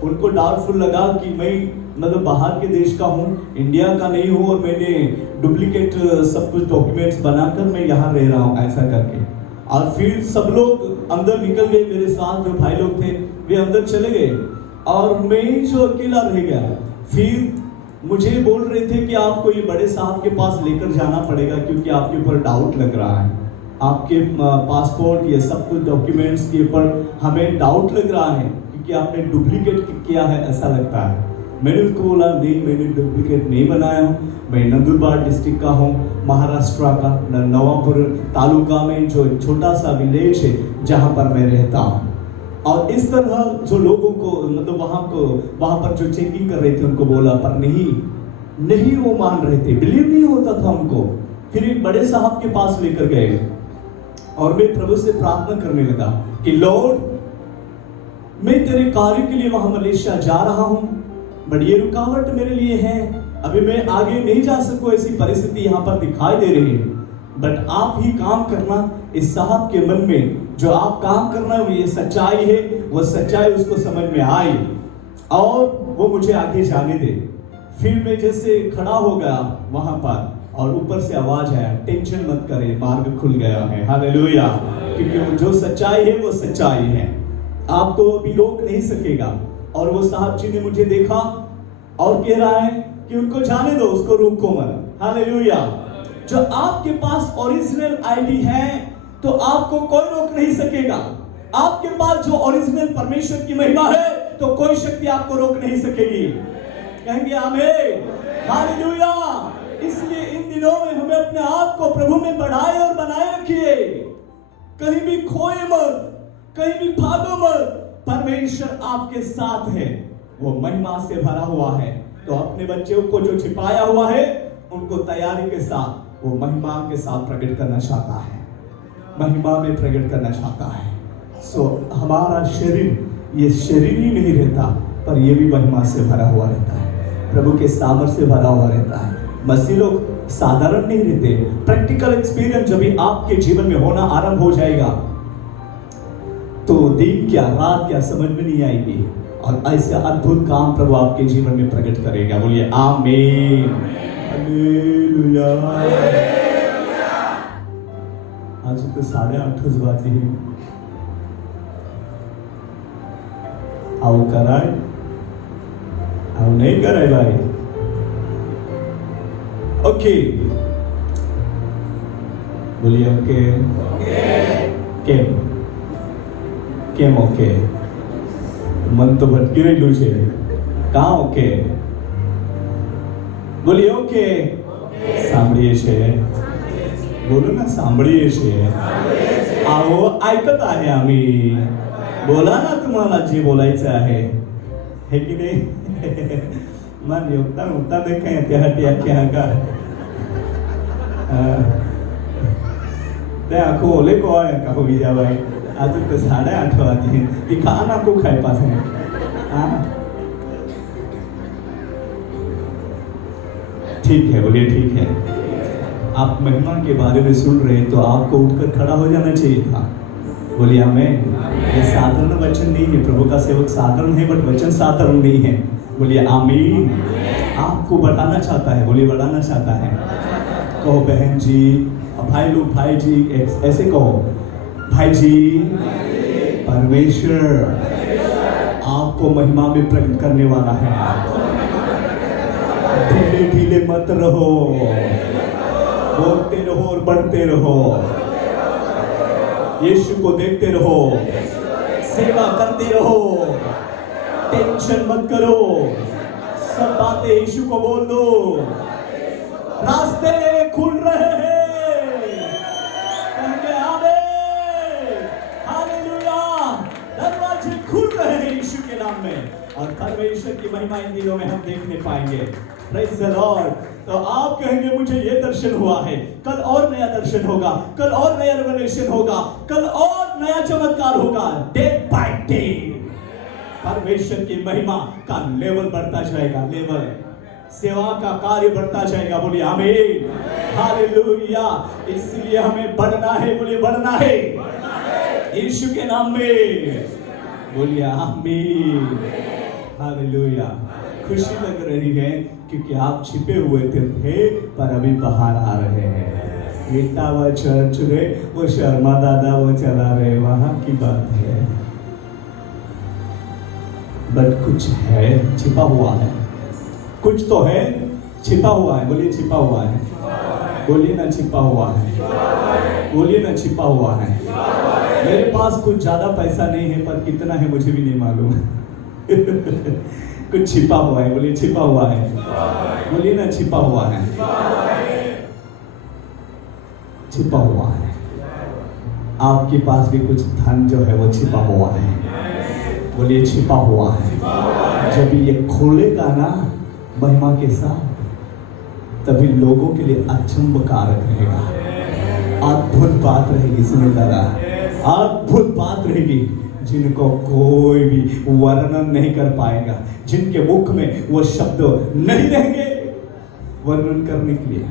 उनको डाउटफुल लगा कि मैं बाहर के देश का हूँ, इंडिया का नहीं हूँ, और मैंने डुप्लीकेट सब कुछ डॉक्यूमेंट्स बनाकर मैं यहाँ रह रहा हूँ, ऐसा करके। और फिर सब लोग अंदर निकल गए, मेरे साथ जो भाई लोग थे वे अंदर चले गए और मैं जो अकेला रह गया। फिर मुझे बोल रहे थे कि आपको ये बड़े साहब के पास लेकर जाना पड़ेगा क्योंकि आपके ऊपर डाउट लग रहा है। आपके पासपोर्ट ये सब कुछ डॉक्यूमेंट्स के ऊपर हमें डाउट लग रहा है क्योंकि आपने डुप्लीकेट किया है ऐसा लगता है। मैंने उसको बोला नहीं, मैंने डुप्लीकेट नहीं बनाया हूँ, मैं नंदुरबार डिस्ट्रिक्ट का हूँ, महाराष्ट्र का नवापुर तालुका में जो छोटा सा विलेज है जहाँ पर मैं रहता हूँ। और इस तरह जो लोगों को मतलब वहाँ पर जो चेकिंग कर रहे थे उनको बोला, पर नहीं वो मान रहे थे, बिलीव नहीं होता था उनको। फिर एक बड़े साहब के पास लेकर गए और मैं प्रभु से प्रार्थना करने लगा कि लॉर्ड, मैं तेरे कार्य के लिए वहां मलेशिया जा रहा हूं, बड़ी ये रुकावट मेरे लिए है, अभी मैं आगे नहीं जा सकूं, ऐसी परिस्थिति यहाँ पर दिखाई दे रही है, बट आप ही काम करना। इस साहब के मन में जो आप काम करना है ये सच्चाई है, वो सच्चाई उसको समझ में आई और वो मुझे आगे जाने दे। फिर मैं जैसे खड़ा हो गया वहां पर और ऊपर से आवाज आया, टेंशन मत करे, मार्ग खुल गया है। हालेलुया। क्योंकि वो जो सच्चाई है वो सच्चाई है, आपको अभी रोक नहीं सकेगा। और वो साहब जी ने मुझे देखा और कह रहा है कि उनको जाने दो, उसको रोको मत। हालेलुया। जो आपके पास ओरिजिनल आईडी है तो आपको कोई रोक नहीं सकेगा। आपके पास जो ओरिजिनल परमेश्वर की महिमा है तो कोई शक्ति आपको रोक नहीं सकेगी। कहेंगे आमीन, हालेलुया। इसलिए इन दिनों में हमें अपने आप को प्रभु में बढ़ाए और बनाए रखिए, कहीं भी खोए मत, कहीं भी भागो मत। परमेश्वर आपके साथ है, वो महिमा से भरा हुआ है। तो अपने बच्चों को जो छिपाया हुआ है उनको तैयारी के साथ वो महिमा के साथ प्रकट करना चाहता है, महिमा में प्रकट करना चाहता है। सो हमारा शरीर ये शरीर ही नहीं रहता, पर ये भी महिमा से भरा हुआ रहता है, प्रभु के सामर्थ्य से भरा हुआ रहता है। मसीह लोग साधारण नहीं रहते। प्रैक्टिकल एक्सपीरियंस जब भी आपके जीवन में होना आरंभ हो जाएगा तो दिन क्या रात क्या समझ में नहीं आएगी और ऐसे अद्भुत काम प्रभु आपके जीवन में प्रकट करेगा। बोलिए आमीन, हालेलुया। आज तो 8:30 बाजी है। आओ कराए, आओ नहीं कराए भाई। ओके, बोलिए ओके, केम ओके। मन तो भटकी रही છે, कहाँ ओके? बोलिए ओके। सांभळीએ છે, बोलो ना, सांभळीએ છે। आओ ऐकत आहे आम्ही, बोला ना तुम्हाला जे बोलायचं आहे, हे की नाही? मन योगदान होता देखे त्यासाठी अख्ख्या का ते आखो ओले को आहे का हो गया भाई। आज तो 8:30 वाजले, ती खाना को खाय पास है। ठीक है, बोलिए ठीक है। आप महिमा के बारे में सुन रहे हैं तो आपको उठकर खड़ा हो जाना चाहिए था। बोलिए आमीन। ये साधारण वचन नहीं है, प्रभु का सेवक साधारण है बट वचन साधारण नहीं है। बोलिए आमीन। आपको बढ़ाना चाहता है, बोलिए बढ़ाना चाहता है। कहो बहन जी, भाई लोग, भाई जी ऐसे कहो, भाई जी परमेश्वर आपको महिमा में प्रकट करने वाला है। ढीले ढीले मत रहो, बोलते रहो और बढ़ते रहो, यीशु को देखते रहो, सेवा करते रहो, टेंशन मत करो, सब बातें यीशु को बोल दो। रास्ते खुल रहे हैं, कहेंगे आमीन, हालेलुया। दरवाजे खुल रहे हैं यीशु के नाम में और परमेश्वर की महिमा इन दिनों में हम देखने पाएंगे। Praise the Lord. तो आप कहेंगे मुझे ये दर्शन हुआ है, कल और नया दर्शन होगा, कल और नया रेवलेशन होगा, कल और नया चमत्कार होगा। डे बाय डे परमेश्वर की महिमा का लेवल बढ़ता जाएगा, लेवल सेवा का कार्य बढ़ता जाएगा। बोलिए आमीन, हालेलुया। इसलिए हमें बढ़ना है, बोलिए बढ़ना है यीशु के नाम में। बोलिए आमीन, हालेलुया। खुशी लग रही है क्योंकि आप छिपे हुए थे पर अभी बाहर आ रहे हैं। इटावा चर्च रे, वो शर्मा दादा वो चला रहे, वहां की बात है, बट कुछ है छिपा हुआ है, कुछ तो है छिपा हुआ है। बोलिए छिपा हुआ है, बोलिए ना छिपा हुआ है। बोलिए ना, छिपा हुआ है। मेरे पास कुछ ज्यादा पैसा नहीं है, पर कितना है मुझे भी नहीं मालूम। कुछ छिपा हुआ है, बोलिए छिपा हुआ है। बोलिए ना, छिपा हुआ है। छिपा हुआ है। आपके पास भी कुछ धन जो है वो छिपा हुआ है। बोलिए छिपा हुआ है। जब ये खोलेगा ना महिमा के साथ, तभी लोगों के लिए अचंभकारक रहेगा। अद्भुत बात रहेगी, सुने दादा, अद्भुत बात रहेगी, जिनको कोई भी वर्णन नहीं कर पाएगा, जिनके मुख में वो शब्द नहीं रहेंगे वर्णन करने के लिए।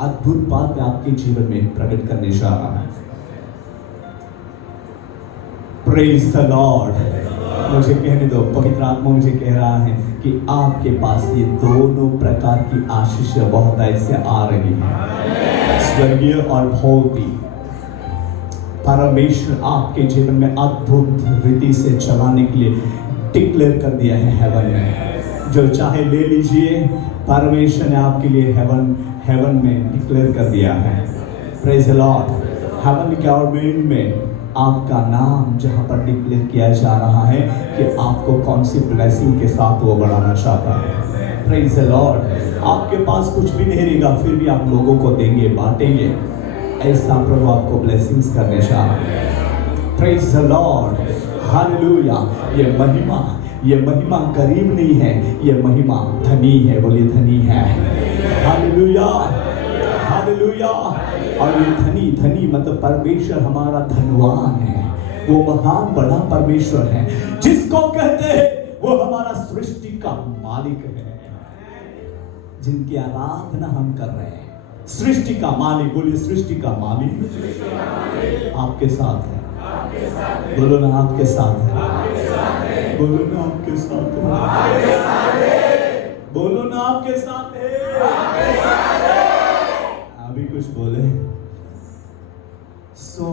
अद्भुत बात आपके जीवन में प्रकट करने जा रहा है। Praise the Lord. मुझे कहने दो, पवित्र आत्मा मुझे कह रहा है कि आपके पास ये दोनों प्रकार की आशीष बहुत ऐसे आ रही है, स्वर्गीय और भौतिक। परमेश्वर आपके जीवन में अद्भुत रीति से चलाने के लिए डिक्लेयर कर दिया है हेवन में। जो चाहे ले लीजिए, परमेश्वर ने आपके लिए हेवन में डिक्लेयर कर दिया है। Praise the Lord. हेवन के ऑर्डर में आपका नाम जहां पर डिक्लेयर किया जा रहा है कि आपको कौन सी ब्लेसिंग के साथ वो बढ़ाना चाहता है। Praise the Lord. आपके पास कुछ भी नहीं रहेगा, फिर भी आप लोगों को देंगे, बांटेंगे। ऐसा प्रभु आपको ब्लेसिंग्स करने जा रहा है। Praise the lord. हालेलुया। ये महिमा गरीब नहीं है, ये महिमा धनी है। बोलिए धनी है। Hallelujah, hallelujah. और ये धनी मतलब परमेश्वर हमारा धनवान है। वो महान बड़ा परमेश्वर है, जिसको कहते हैं वो हमारा सृष्टि का मालिक है, जिनकी आराधना हम कर रहे हैं। सृष्टि का मालिक, बोलिए सृष्टि का मालिक आपके साथ है। बोलो ना, आपके साथ है। बोलो ना, आपके साथ है। बोलो ना, आपके साथ है। अभी कुछ बोले सो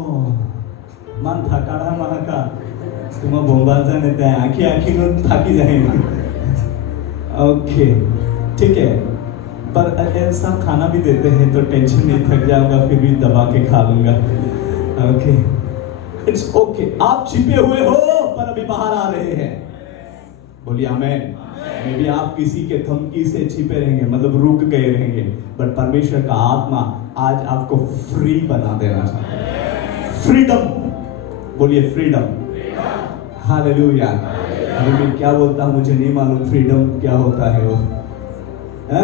मन थकाड़ा महाका तुम्हा बोंबाचा नेता है, आखी नो थाकी जाएंगे। ओके ठीक है, पर ऐसा खाना भी देते हैं तो टेंशन नहीं, थक जाऊंगा फिर भी दबा के खा लूंगा। Okay it's okay. आप छिपे हुए हो पर अभी बाहर आ रहे हैं। बोलिए आमेन। मे बी आप किसी के धमकी से छिपे रहेंगे, मतलब रुक गए रहेंगे, बट परमेश्वर का आत्मा आज आपको फ्री बना देना चाहता है। फ्रीडम, बोलिए फ्रीडम। हालेलुया। अभी मैं क्या बोलता हूं मुझे नहीं मालूम, फ्रीडम क्या होता है वो है?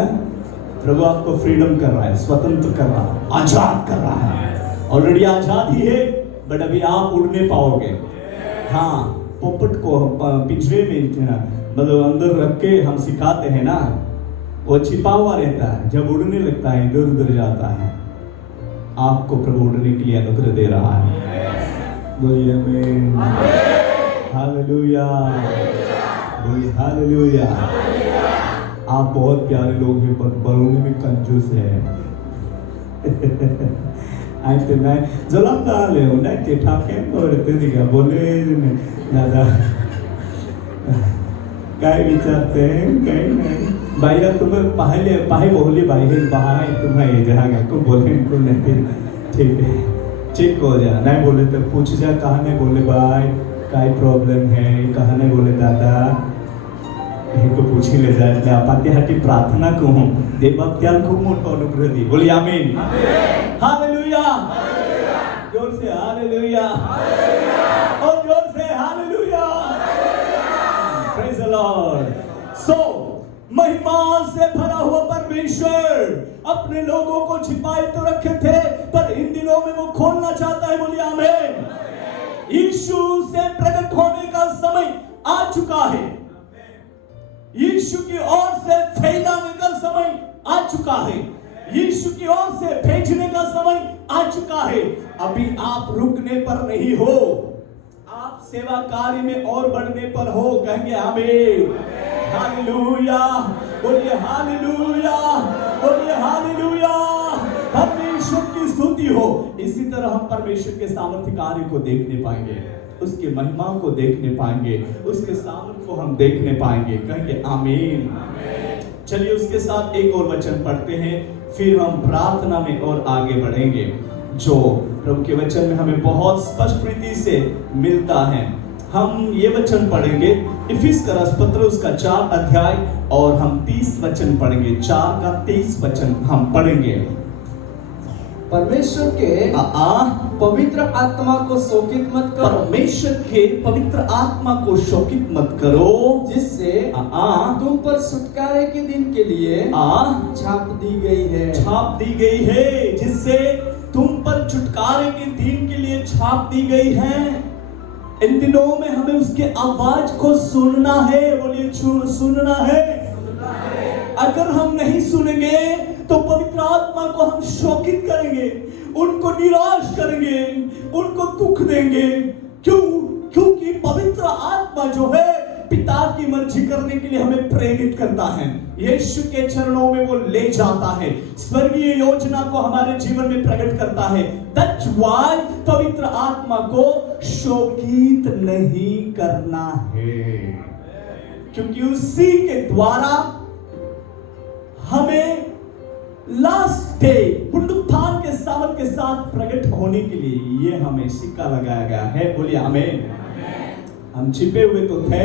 प्रभु आपको फ्रीडम कर रहा है, स्वतंत्र कर रहा है, आजाद कर रहा है। ऑलरेडी आजाद ही है, बट अभी आप उड़ने पाओगे। हाँ, पोपट को पिंजरे में मतलब अंदर रख के हम सिखाते हैं ना, वो छिपा हुआ रहता है, जब उड़ने लगता है इधर उधर जाता है। आपको प्रभु उड़ने के लिए अनुग्रह दे रहा है। बोलिए आमीन। हालेलुया। बोलिए हालेलुया। आप बहुत प्यारे लोग हैं, पर बोलने में कंजूस है। आज मैं जलमता ले हो ना के ठाके बोलते दिखा बोले दादा काय विचारते हैं, काही नाही बाईला तुम्हें पाहे बोली बाई है बाहर तुम्हें जहाँ को बोले इनको नहीं, ठीक है चेक हो जा, नहीं बोले तो पूछ जा, कहा नहीं बोले भाई काय प्रॉब्लेम है, कहा नहीं बोले दादा इनको पूछ ही ले जाए। એટલે आपत्यासाठी प्रार्थना करूं, देव आपल्याला खूप मोठा अनुग्रह दी। बोलिए आमीन। हालेलुया। जोर से हालेलुया। और जोर से hallelujah. Praise the Lord. So महिमा से भरा हुआ परमेश्वर अपने लोगों को छिपाए तो रखे थे, पर इन दिनों में वो खोलना चाहता है। बोलिए आमीन। यीशु से प्रकट होने का समय आ चुका है। यीशु की ओर से फैलाने का समय आ चुका है। यीशु की ओर से भेजने का समय आ चुका है। अभी आप रुकने पर नहीं हो, आप सेवा कार्य में और बढ़ने पर हो। कहेंगे आमीन। हालेलुया। बोलिए हालेलुया। बोलिए हालेलुया। परमेश्वर की स्तुति हो। इसी तरह हम परमेश्वर के सामर्थ्य कार्य को देखने पाएंगे, उसके महिमा को देखने पाएंगे, उसके सामर्थ्य को हम देखने पाएंगे। कहेंगे आमीन। चलिए उसके साथ एक और वचन पढ़ते हैं, फिर हम प्रार्थना में और आगे बढ़ेंगे। जो प्रभु के वचन में हमें बहुत स्पष्ट रीति से मिलता है। हम ये वचन पढ़ेंगे इफिस का पत्र उसका 4 अध्याय और हम 30 वचन पढ़ेंगे। 4 का 30 वचन हम पढ़ेंगे। परमेश्वर के पवित्र आत्मा को शोकित मत करो। परमेश्वर के पवित्र आत्मा को शोकित मत करो, जिससे तुम पर छुटकारे के दिन के लिए छाप दी गई है। छाप दी गई है, जिससे तुम पर छुटकारे के दिन के लिए छाप दी गई है। इन दिनों में हमें उसके आवाज को सुनना है। बोलिए सुनना है। अगर हम नहीं सुनेंगे तो पवित्र आत्मा को हम शोकित करेंगे, उनको निराश करेंगे, उनको दुख देंगे। क्यों? क्योंकि पवित्र आत्मा जो है पिता की मर्जी करने के लिए हमें प्रेरित करता है, यीशु के चरणों में वो ले जाता है, स्वर्गीय योजना को हमारे जीवन में प्रकट करता है। That's why पवित्र आत्मा को शोकित नहीं करना है, क्योंकि उसी के द्वारा हमें लास्ट डे पुनरुत्थान के सामर्थ के साथ प्रकट होने के लिए ये हमें सिक्का लगाया गया है। बोलिए आमीन। हम छिपे हुए तो थे,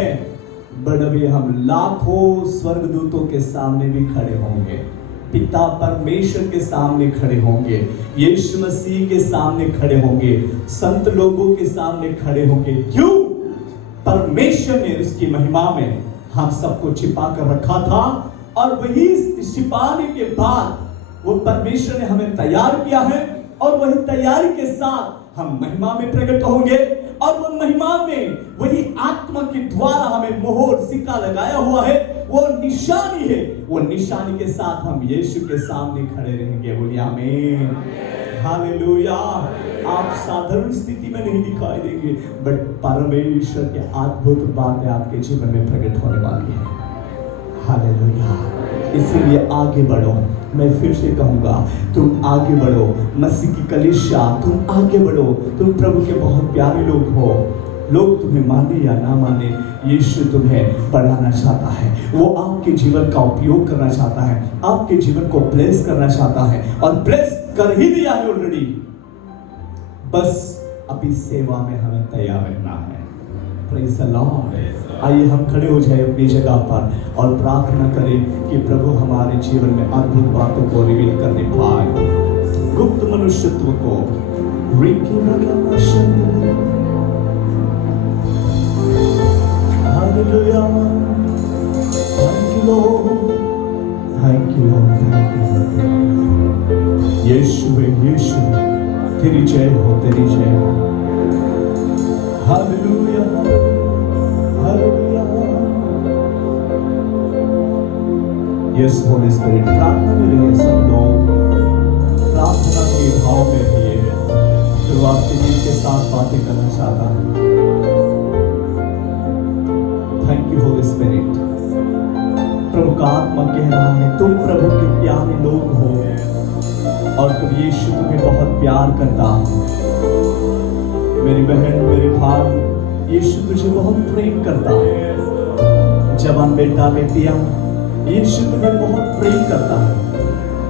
बट अभी हम लाखों स्वर्गदूतों के सामने भी खड़े होंगे, पिता परमेश्वर के सामने खड़े होंगे, यीशु मसीह के सामने खड़े होंगे, संत लोगों के सामने खड़े होंगे। क्यों? परमेश्वर ने उसकी महिमा में हम सबको छिपा कर रखा था, और वही छिपाने के बाद वो परमेश्वर ने हमें तैयार किया है, और वही तैयारी के साथ हम महिमा में प्रकट होंगे। और वो महिमा में वही आत्मा के द्वारा हमें मोहर सिक्का लगाया हुआ है, वो निशानी है। वो निशानी के साथ हम यीशु के सामने खड़े रहेंगे। बोलिए आमीन, हालेलुया। आप साधारण स्थिति में नहीं दिखाई देंगे, बट परमेश्वर के अद्भुत बातें आपके जीवन में प्रकट होने वाली है। हालेलुया। इसीलिए आगे बढ़ो। मैं फिर से कहूंगा, तुम आगे बढ़ो। मसीह की कलीसिया, तुम आगे बढ़ो। तुम प्रभु के बहुत प्यारे लोग हो। लोग तुम्हें माने या ना माने, यीशु तुम्हें बढ़ाना चाहता है। वो आपके जीवन का उपयोग करना चाहता है, आपके जीवन को ब्लेस करना चाहता है, और ब्लेस कर ही दिया है ऑलरेडी। बस अभी सेवा में हमें तैयार रहना है। Praise the Lord. आइए हम खड़े हो जाए अपनी जगह पर और प्रार्थना करें कि प्रभु हमारे जीवन में अद्भुत बातों को रिवील करने पाए, गुप्त मनुष्यत्व को। Hallelujah. Thank you Lord, thank you Lord, thank you. यीशु यीशु, तेरी जय हो, तेरी जय हो। Hallelujah, hallelujah. Yes Holy Spirit, प्रार्थना में रहिए सब लोग, प्रार्थना के भाव में रहिए। जो आपके दिल के साथ बातें करना चाहता है। Thank you Holy Spirit. प्रभु का आत्मा कह रहा है, तुम प्रभु के प्यारे लोग हो, और तुम यीशु तुम्हें बहुत प्यार करता है। मेरी बहन, मेरे भाई, यीशु तुझे बहुत प्रेम करता है। जवान बेटा, बेटियां, यीशु तुम्हें बहुत प्रेम करता है।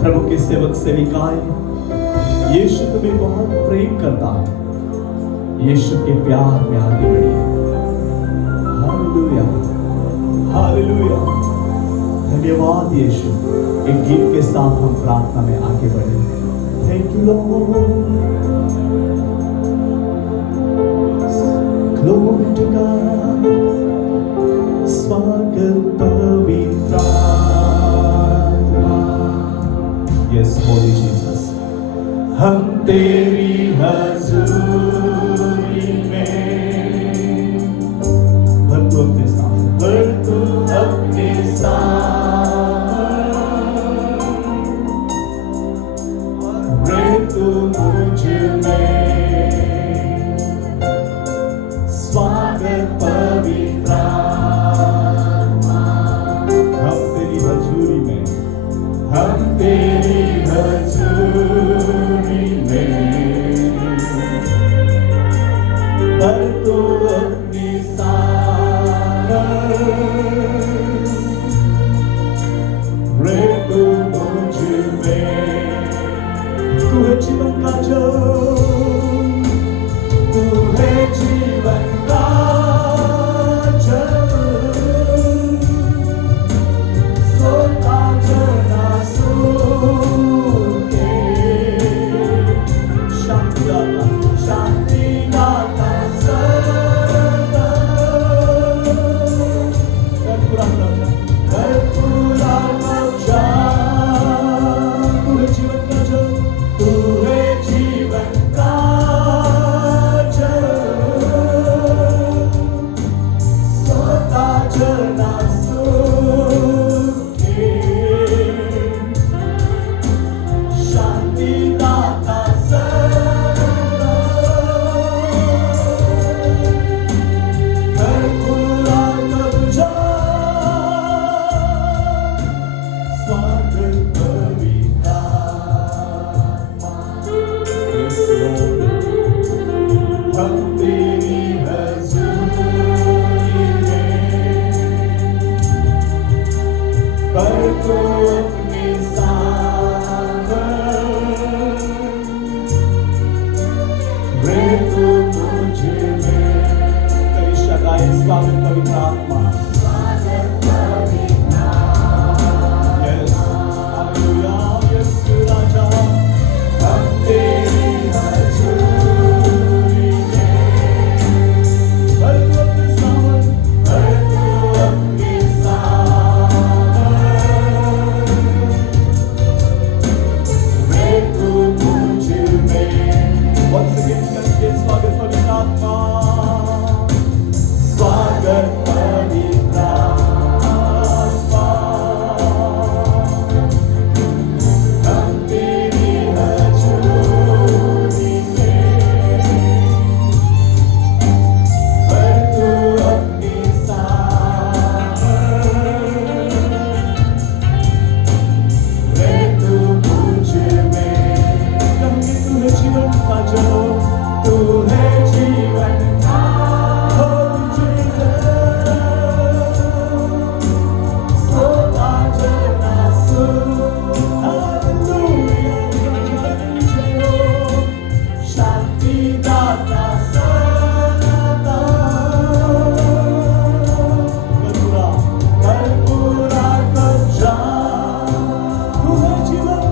प्रभु के सेवक सेविकाएं, यीशु तुम्हें बहुत प्रेम करता है। यीशु के प्यार में आगे बढ़िए। Hallelujah, hallelujah. धन्यवाद यीशु। एक गीत के साथ हम प्रार्थना में आगे बढ़े। Thank you Lord. Glory to God, स्वागत पवित्र आत्मा। Yes, Holy Jesus, हम तेरी हज़ूरी में, भर तू अपने साथ, भर तू अपने साथ, रह तू मुझ में। स्वागत पवित्र आत्मा, हम तेरी हजूरी में, हम तेरी हजूरी में, पर तू अपनी सागर, रह तू मुझ में। तू है जीवन का जल,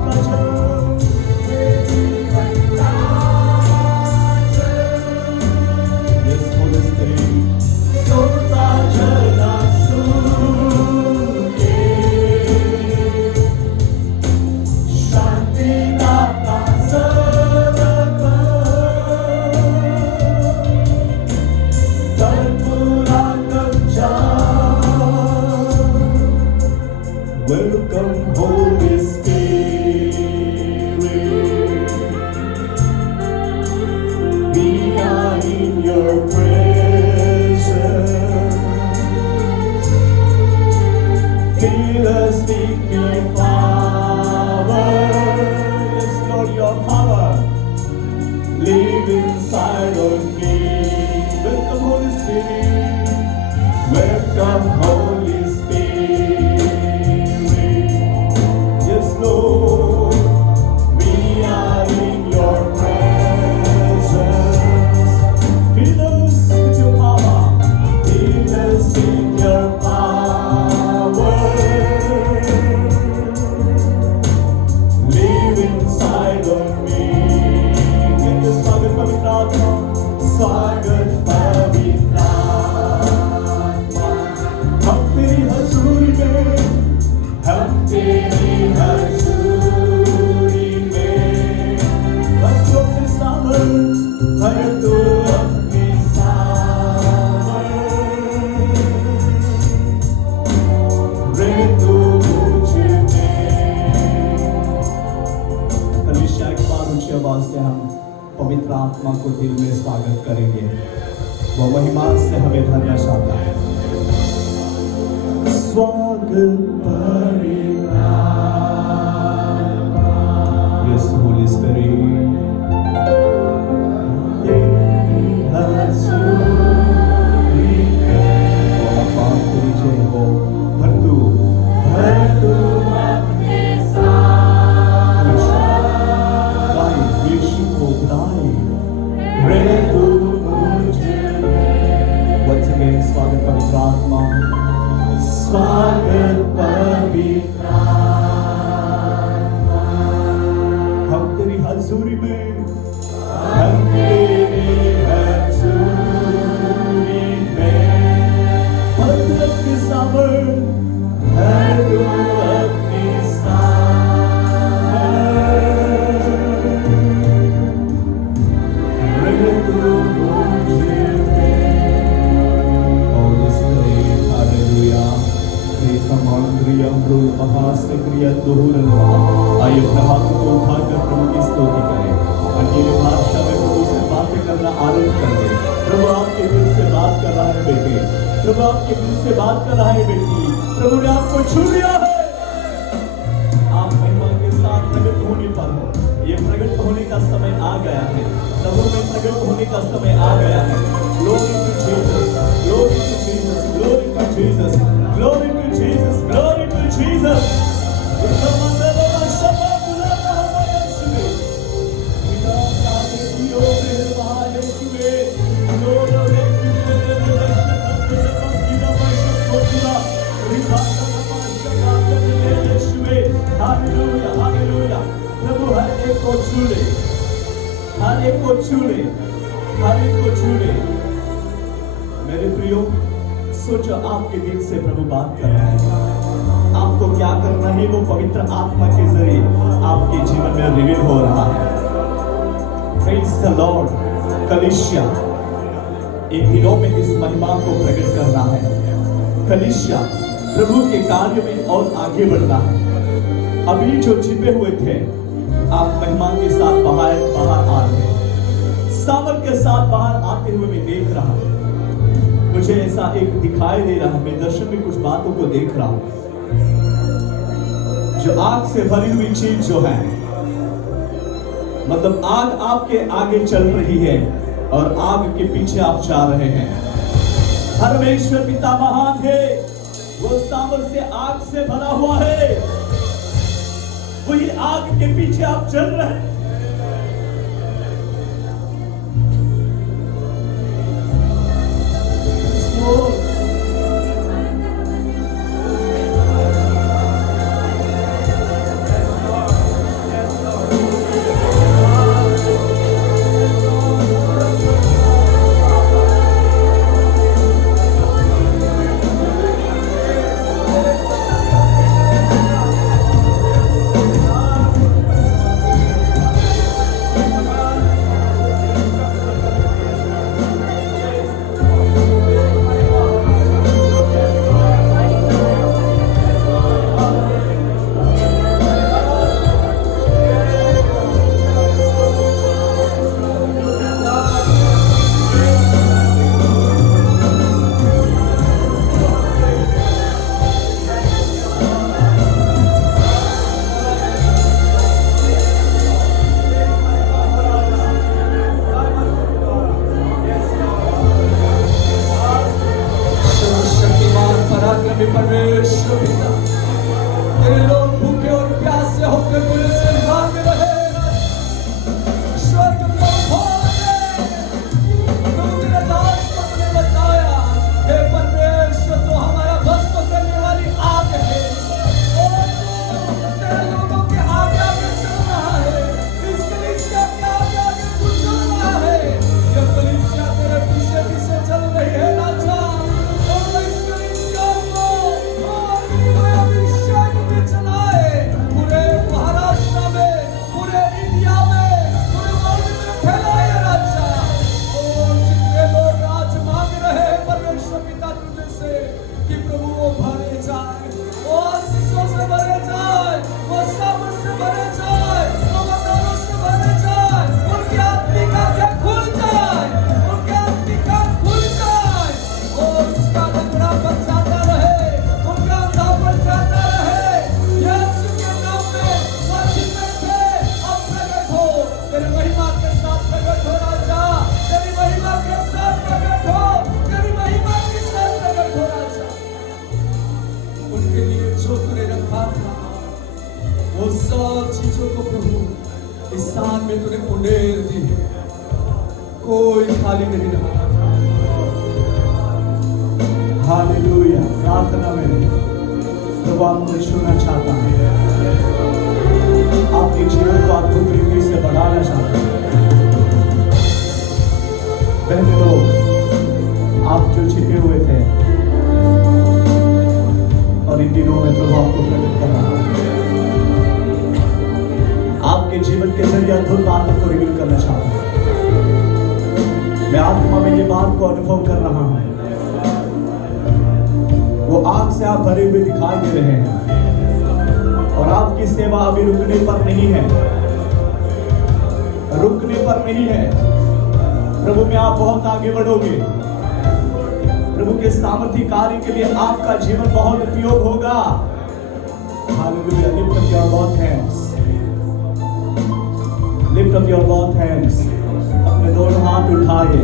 का जल, Yes, Holy Spirit, सोता जला सूखे, शांति दाता सर्वत्र, कर्पूरा कवचा. Welcome, Holy Spirit. We are in your presence. Fill us with your power. Yes, Lord, your power. Live inside of me. Welcome, Holy Spirit. Welcome, Holy Spirit. Yes, Lord, we are in your presence. Fill us with your power. Fill us with your power. Live inside of me. Give your स्वागत पवित्र आत्मा. स्वागत पवित्र आत्मा. हम तेरी हजूरी में, हम तेरी हजूरी में, भर तू अपने सामर, भर तू अपने सामर, रह तू मुझ में. कलीसिया एक बार ऊंची आवाज से हम पवित्र आत्मा को दिल में स्वागत करेंगे. वो महिमा से हमें भरना चाहता है. स्वागत पवित्र आत्मा. Yes, Holy Spirit. तेरी हजूरी में, वो अपार तेरी जय हो. भर तू अपने सामर, गाए यीशु को गाए, रह तू मुझ में. Once again, स्वागत पवित्र आत्मा. स्वागत पवित्र आत्मा. हम तेरी हजूरी में, हम तेरी हजूरी में, भर तू अपने सामर, भर तू अपने सामर, रह तू मुझ में. Holy Spirit, hallelujah. Kriya Mrul Mahasakriya Duhuran. आइए अपने हाथों को उठाकर प्रभु की स्तुति करें. अकेले भाषा में प्रभु से बातें करना आरंभ कर दे. प्रभु आपके दिल से बात कर रहा है बेटे. प्रभु आपके दिल से बात कर रहा है बेटी. प्रभु ने आपको छू लिया है. आप महिमा के साथ प्रकट होने पर हो. ये प्रकट होने का समय आ गया है. प्रभु में प्रकट होने का समय आ गया है. Glory to Jesus. Glory to Jesus. Glory to Jesus. Glory to Jesus. Glory to Jesus. Hallelujah, hallelujah. प्रभु हर एक को छू ले, हर एक को छू ले, हर एक को छू ले. मेरे प्रियो, सोचो आपके दिल से प्रभु बात कर रहा है. आपको क्या करना है, वो पवित्र आत्मा के जरिए आपके जीवन में रिवील हो रहा है. Praise the Lord. कलीसिया इन दिनों में इस महिमा को प्रकट करना है. कलीसिया प्रभु के कार्य में और आगे बढ़ना है. अभी जो छिपे हुए थे, आप महिमा के साथ बाहर आ रहे हैं. सामर के साथ बाहर आते हुए मैं देख रहा हूं. मुझे ऐसा एक दिखाई दे रहा है. मैं दर्शन में कुछ बातों को देख रहा हूं. जो आग से भरी हुई चीज जो है, मतलब आग आपके आगे चल रही है और आग के पीछे आप जा रहे हैं. परमेश्वर पिता महान है. वो सामर से आग से भरा हुआ है. वही आग के पीछे आप चल रहे हैं. सिंहासन में रहे स्वर्ग को खोल दे। प्रभु तेरे दास को तूने बताया, हे परमेश्वर तो हमारा भस्म करने वाली आग है और तू तेरे लोगों के आगे आगे चल रहा है। इस कलीसिया के आगे आगे तू चल रहा है। यह कलीसिया तेरे पीछे पीछे चल रही है राजा, और इस कलीसिया को और तेरे अभिषेक में चलाए पूरे महाराष्ट्र में, पूरे इंडिया में, पूरे वर्ल्ड में फैलाए राजा। और जितने लोग आज मांग रहे हैं परमेश्वर पिता तुझे से कि प्रभु वो भरे जाए, वो आशीषों से भरे जाए, वो सामर्थ से भरे जाए, वो वरदानों से भरे जाए, उनकी आत्मिक आंखें खुल जाए, उनकी आत्मिक आंख खुल जाए और उसका लंगड़ा बन जाता रहे, उनका अंधा बन जाता रहे। यीशु के नाम में वचन में थे, अब प्रकट हो, तेरी महिमा के साथ प्रकट हो राजा, तेरी महिमा के साथ प्रकट हो, तेरी महिमा के साथ प्रकट हो राजा। उनके लिए जो तूने रखा था वो सब चीजों को प्रभु इस साल में तूने उंडेल दी है, कोई खाली नहीं रहा। हालेलुया। प्रार्थना में प्रभु आपको छूना चाहता है, आपके जीवन को अद्भुत तरीके से बढ़ाना चाहता है। पहले लोग आप जो छिपे हुए थे और इन दिनों में प्रभु आपको प्रकट कर रहा है, आपके जीवन के जरिए अद्भुत बातों को रिवील करना चाहता हूं। मैं आत्मा में ये बात को अनुभव कर रहा हूं, वो आग से आप भरे हुए दिखाई दे रहे हैं और आपकी सेवा अभी रुकने पर नहीं है, रुकने पर नहीं है। प्रभु में आप बहुत आगे बढ़ोगे, प्रभु के सामर्थ्य कार्य के लिए आपका जीवन बहुत उपयोग होगा। Hallelujah. Lift up your both hands, lift up your both hands. अपने दोनों हाथ उठाए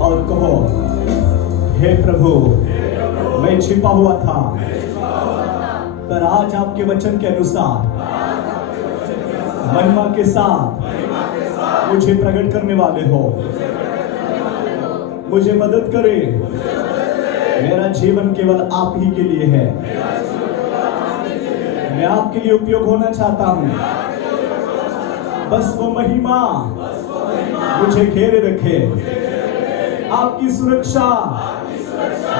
और कहो, हे प्रभु मैं छिपा हुआ था, पर आज आपके वचन के अनुसार महिमा के साथ मुझे प्रकट करने वाले हो। मुझे मदद करे, मेरा जीवन केवल आप ही के लिए है, मैं आपके लिए उपयोग होना चाहता हूं। बस वो महिमा मुझे घेरे रखे, आपकी सुरक्षा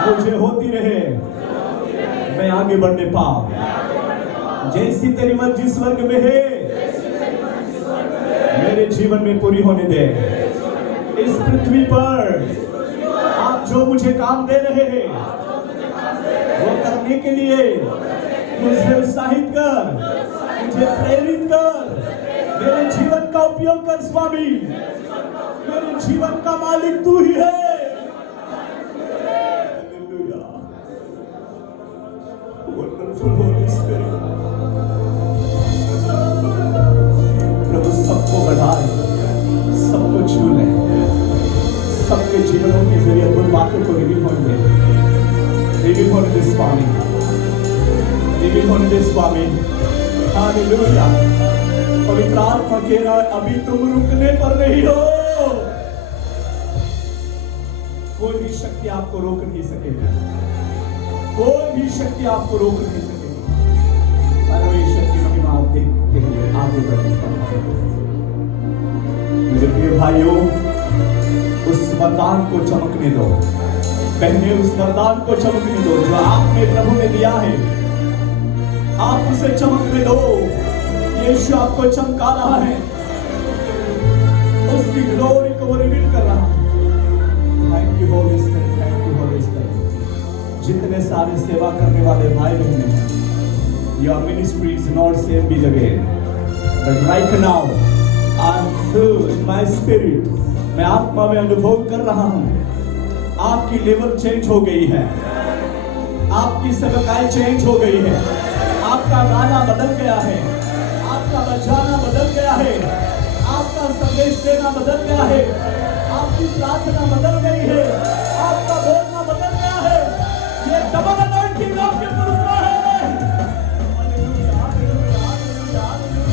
मुझे होती रहे, मैं आगे बढ़ने पाऊं। जैसी तेरी मर्जी स्वर्ग में है, मेरे जीवन में पूरी होने दे। इस पृथ्वी पर आप जो मुझे काम दे रहे हैं वो करने के लिए मुझे उत्साहित कर, मुझे प्रेरित कर, मेरे जीवन का उपयोग कर स्वामी। मेरे जीवन का मालिक तू ही है। Wonderful Holy Spirit. प्रभु सबको बढ़ाए, सबको छू ले, सबके जीवनों के जरिए अद्भुत बातों को रिवील होने दे, रिवील होने दे स्वामी, रिवील होने दे स्वामी। हालेलुया। पवित्र आत्मा कह रहा है, अभी तुम रुकने पर नहीं हो। कोई भी शक्ति आपको रोक नहीं सकेगी, कोई भी शक्ति आपको रोक नहीं सकेगी। परमेश्वर की महिमा आप देखते हुए आगे बढ़ने पर। मेरे प्रिय भाइयों, उस वरदान को चमकने दो, पहले उस वरदान को चमकने दो जो आपने प्रभु ने दिया है। आप उसे चमकने दो। यीशु आपको चमका रहा है, उसकी ग्लोरी को वो रिवील कर रहा है। Thank you Holy spirit, thank you Holy spirit. जितने सारे सेवा करने वाले भाई बहन हैं, your ministry is not same big again, but right now I am filled in my spirit. मैं आत्मा में अनुभव कर रहा हूँ, आपकी लेवल चेंज हो गई है, आपकी सेवकाई चेंज हो गई है, आपका गाना बदल गया है, आपका बजाना बदल गया है, आपका संदेश देना बदल गया है, आपकी प्रार्थना बदल गई है, आपका बोलना बदल गया है। ये डबल अनॉइंटिंग आपके ऊपर उतरा है। Hallelujah, hallelujah, hallelujah, hallelujah.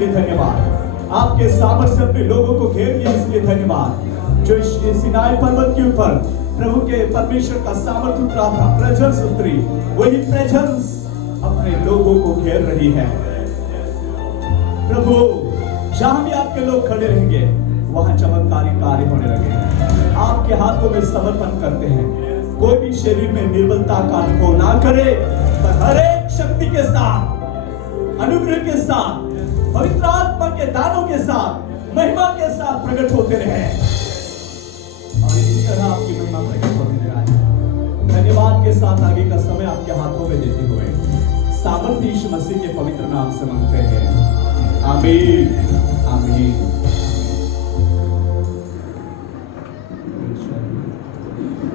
इसलिए धन्यवाद। आपके सामर्थ्य से अपने लोगों को घेर लिया इसलिए धन्यवाद। जो इस सिनाई पर्वत के ऊपर प्रभु के परमेश्वर का सामर्थ्य उतरा था, प्रेजेंस उतरी, वही प्रेजेंस अपने लोगों को घेर रही है। प्रभु जहां भी आपके लोग खड़े रहेंगे वहां चमत्कारी कार्य होने लगे। आपके हाथों में समर्पण करते हैं। कोई भी शरीर में निर्बलता का अनुभव ना करे, पर हर एक शक्ति के साथ, अनुग्रह के साथ, पवित्र आत्मा के दानों के साथ, महिमा के साथ प्रकट होते रहे और इसी तरह आपकी महिमा प्रकट होने लगा। धन्यवाद के साथ आगे का समय आपके हाथों में देते हुए सामर्थ्य यीशु मसीह के पवित्र नाम से मांगते हैं, आमीन आमीन।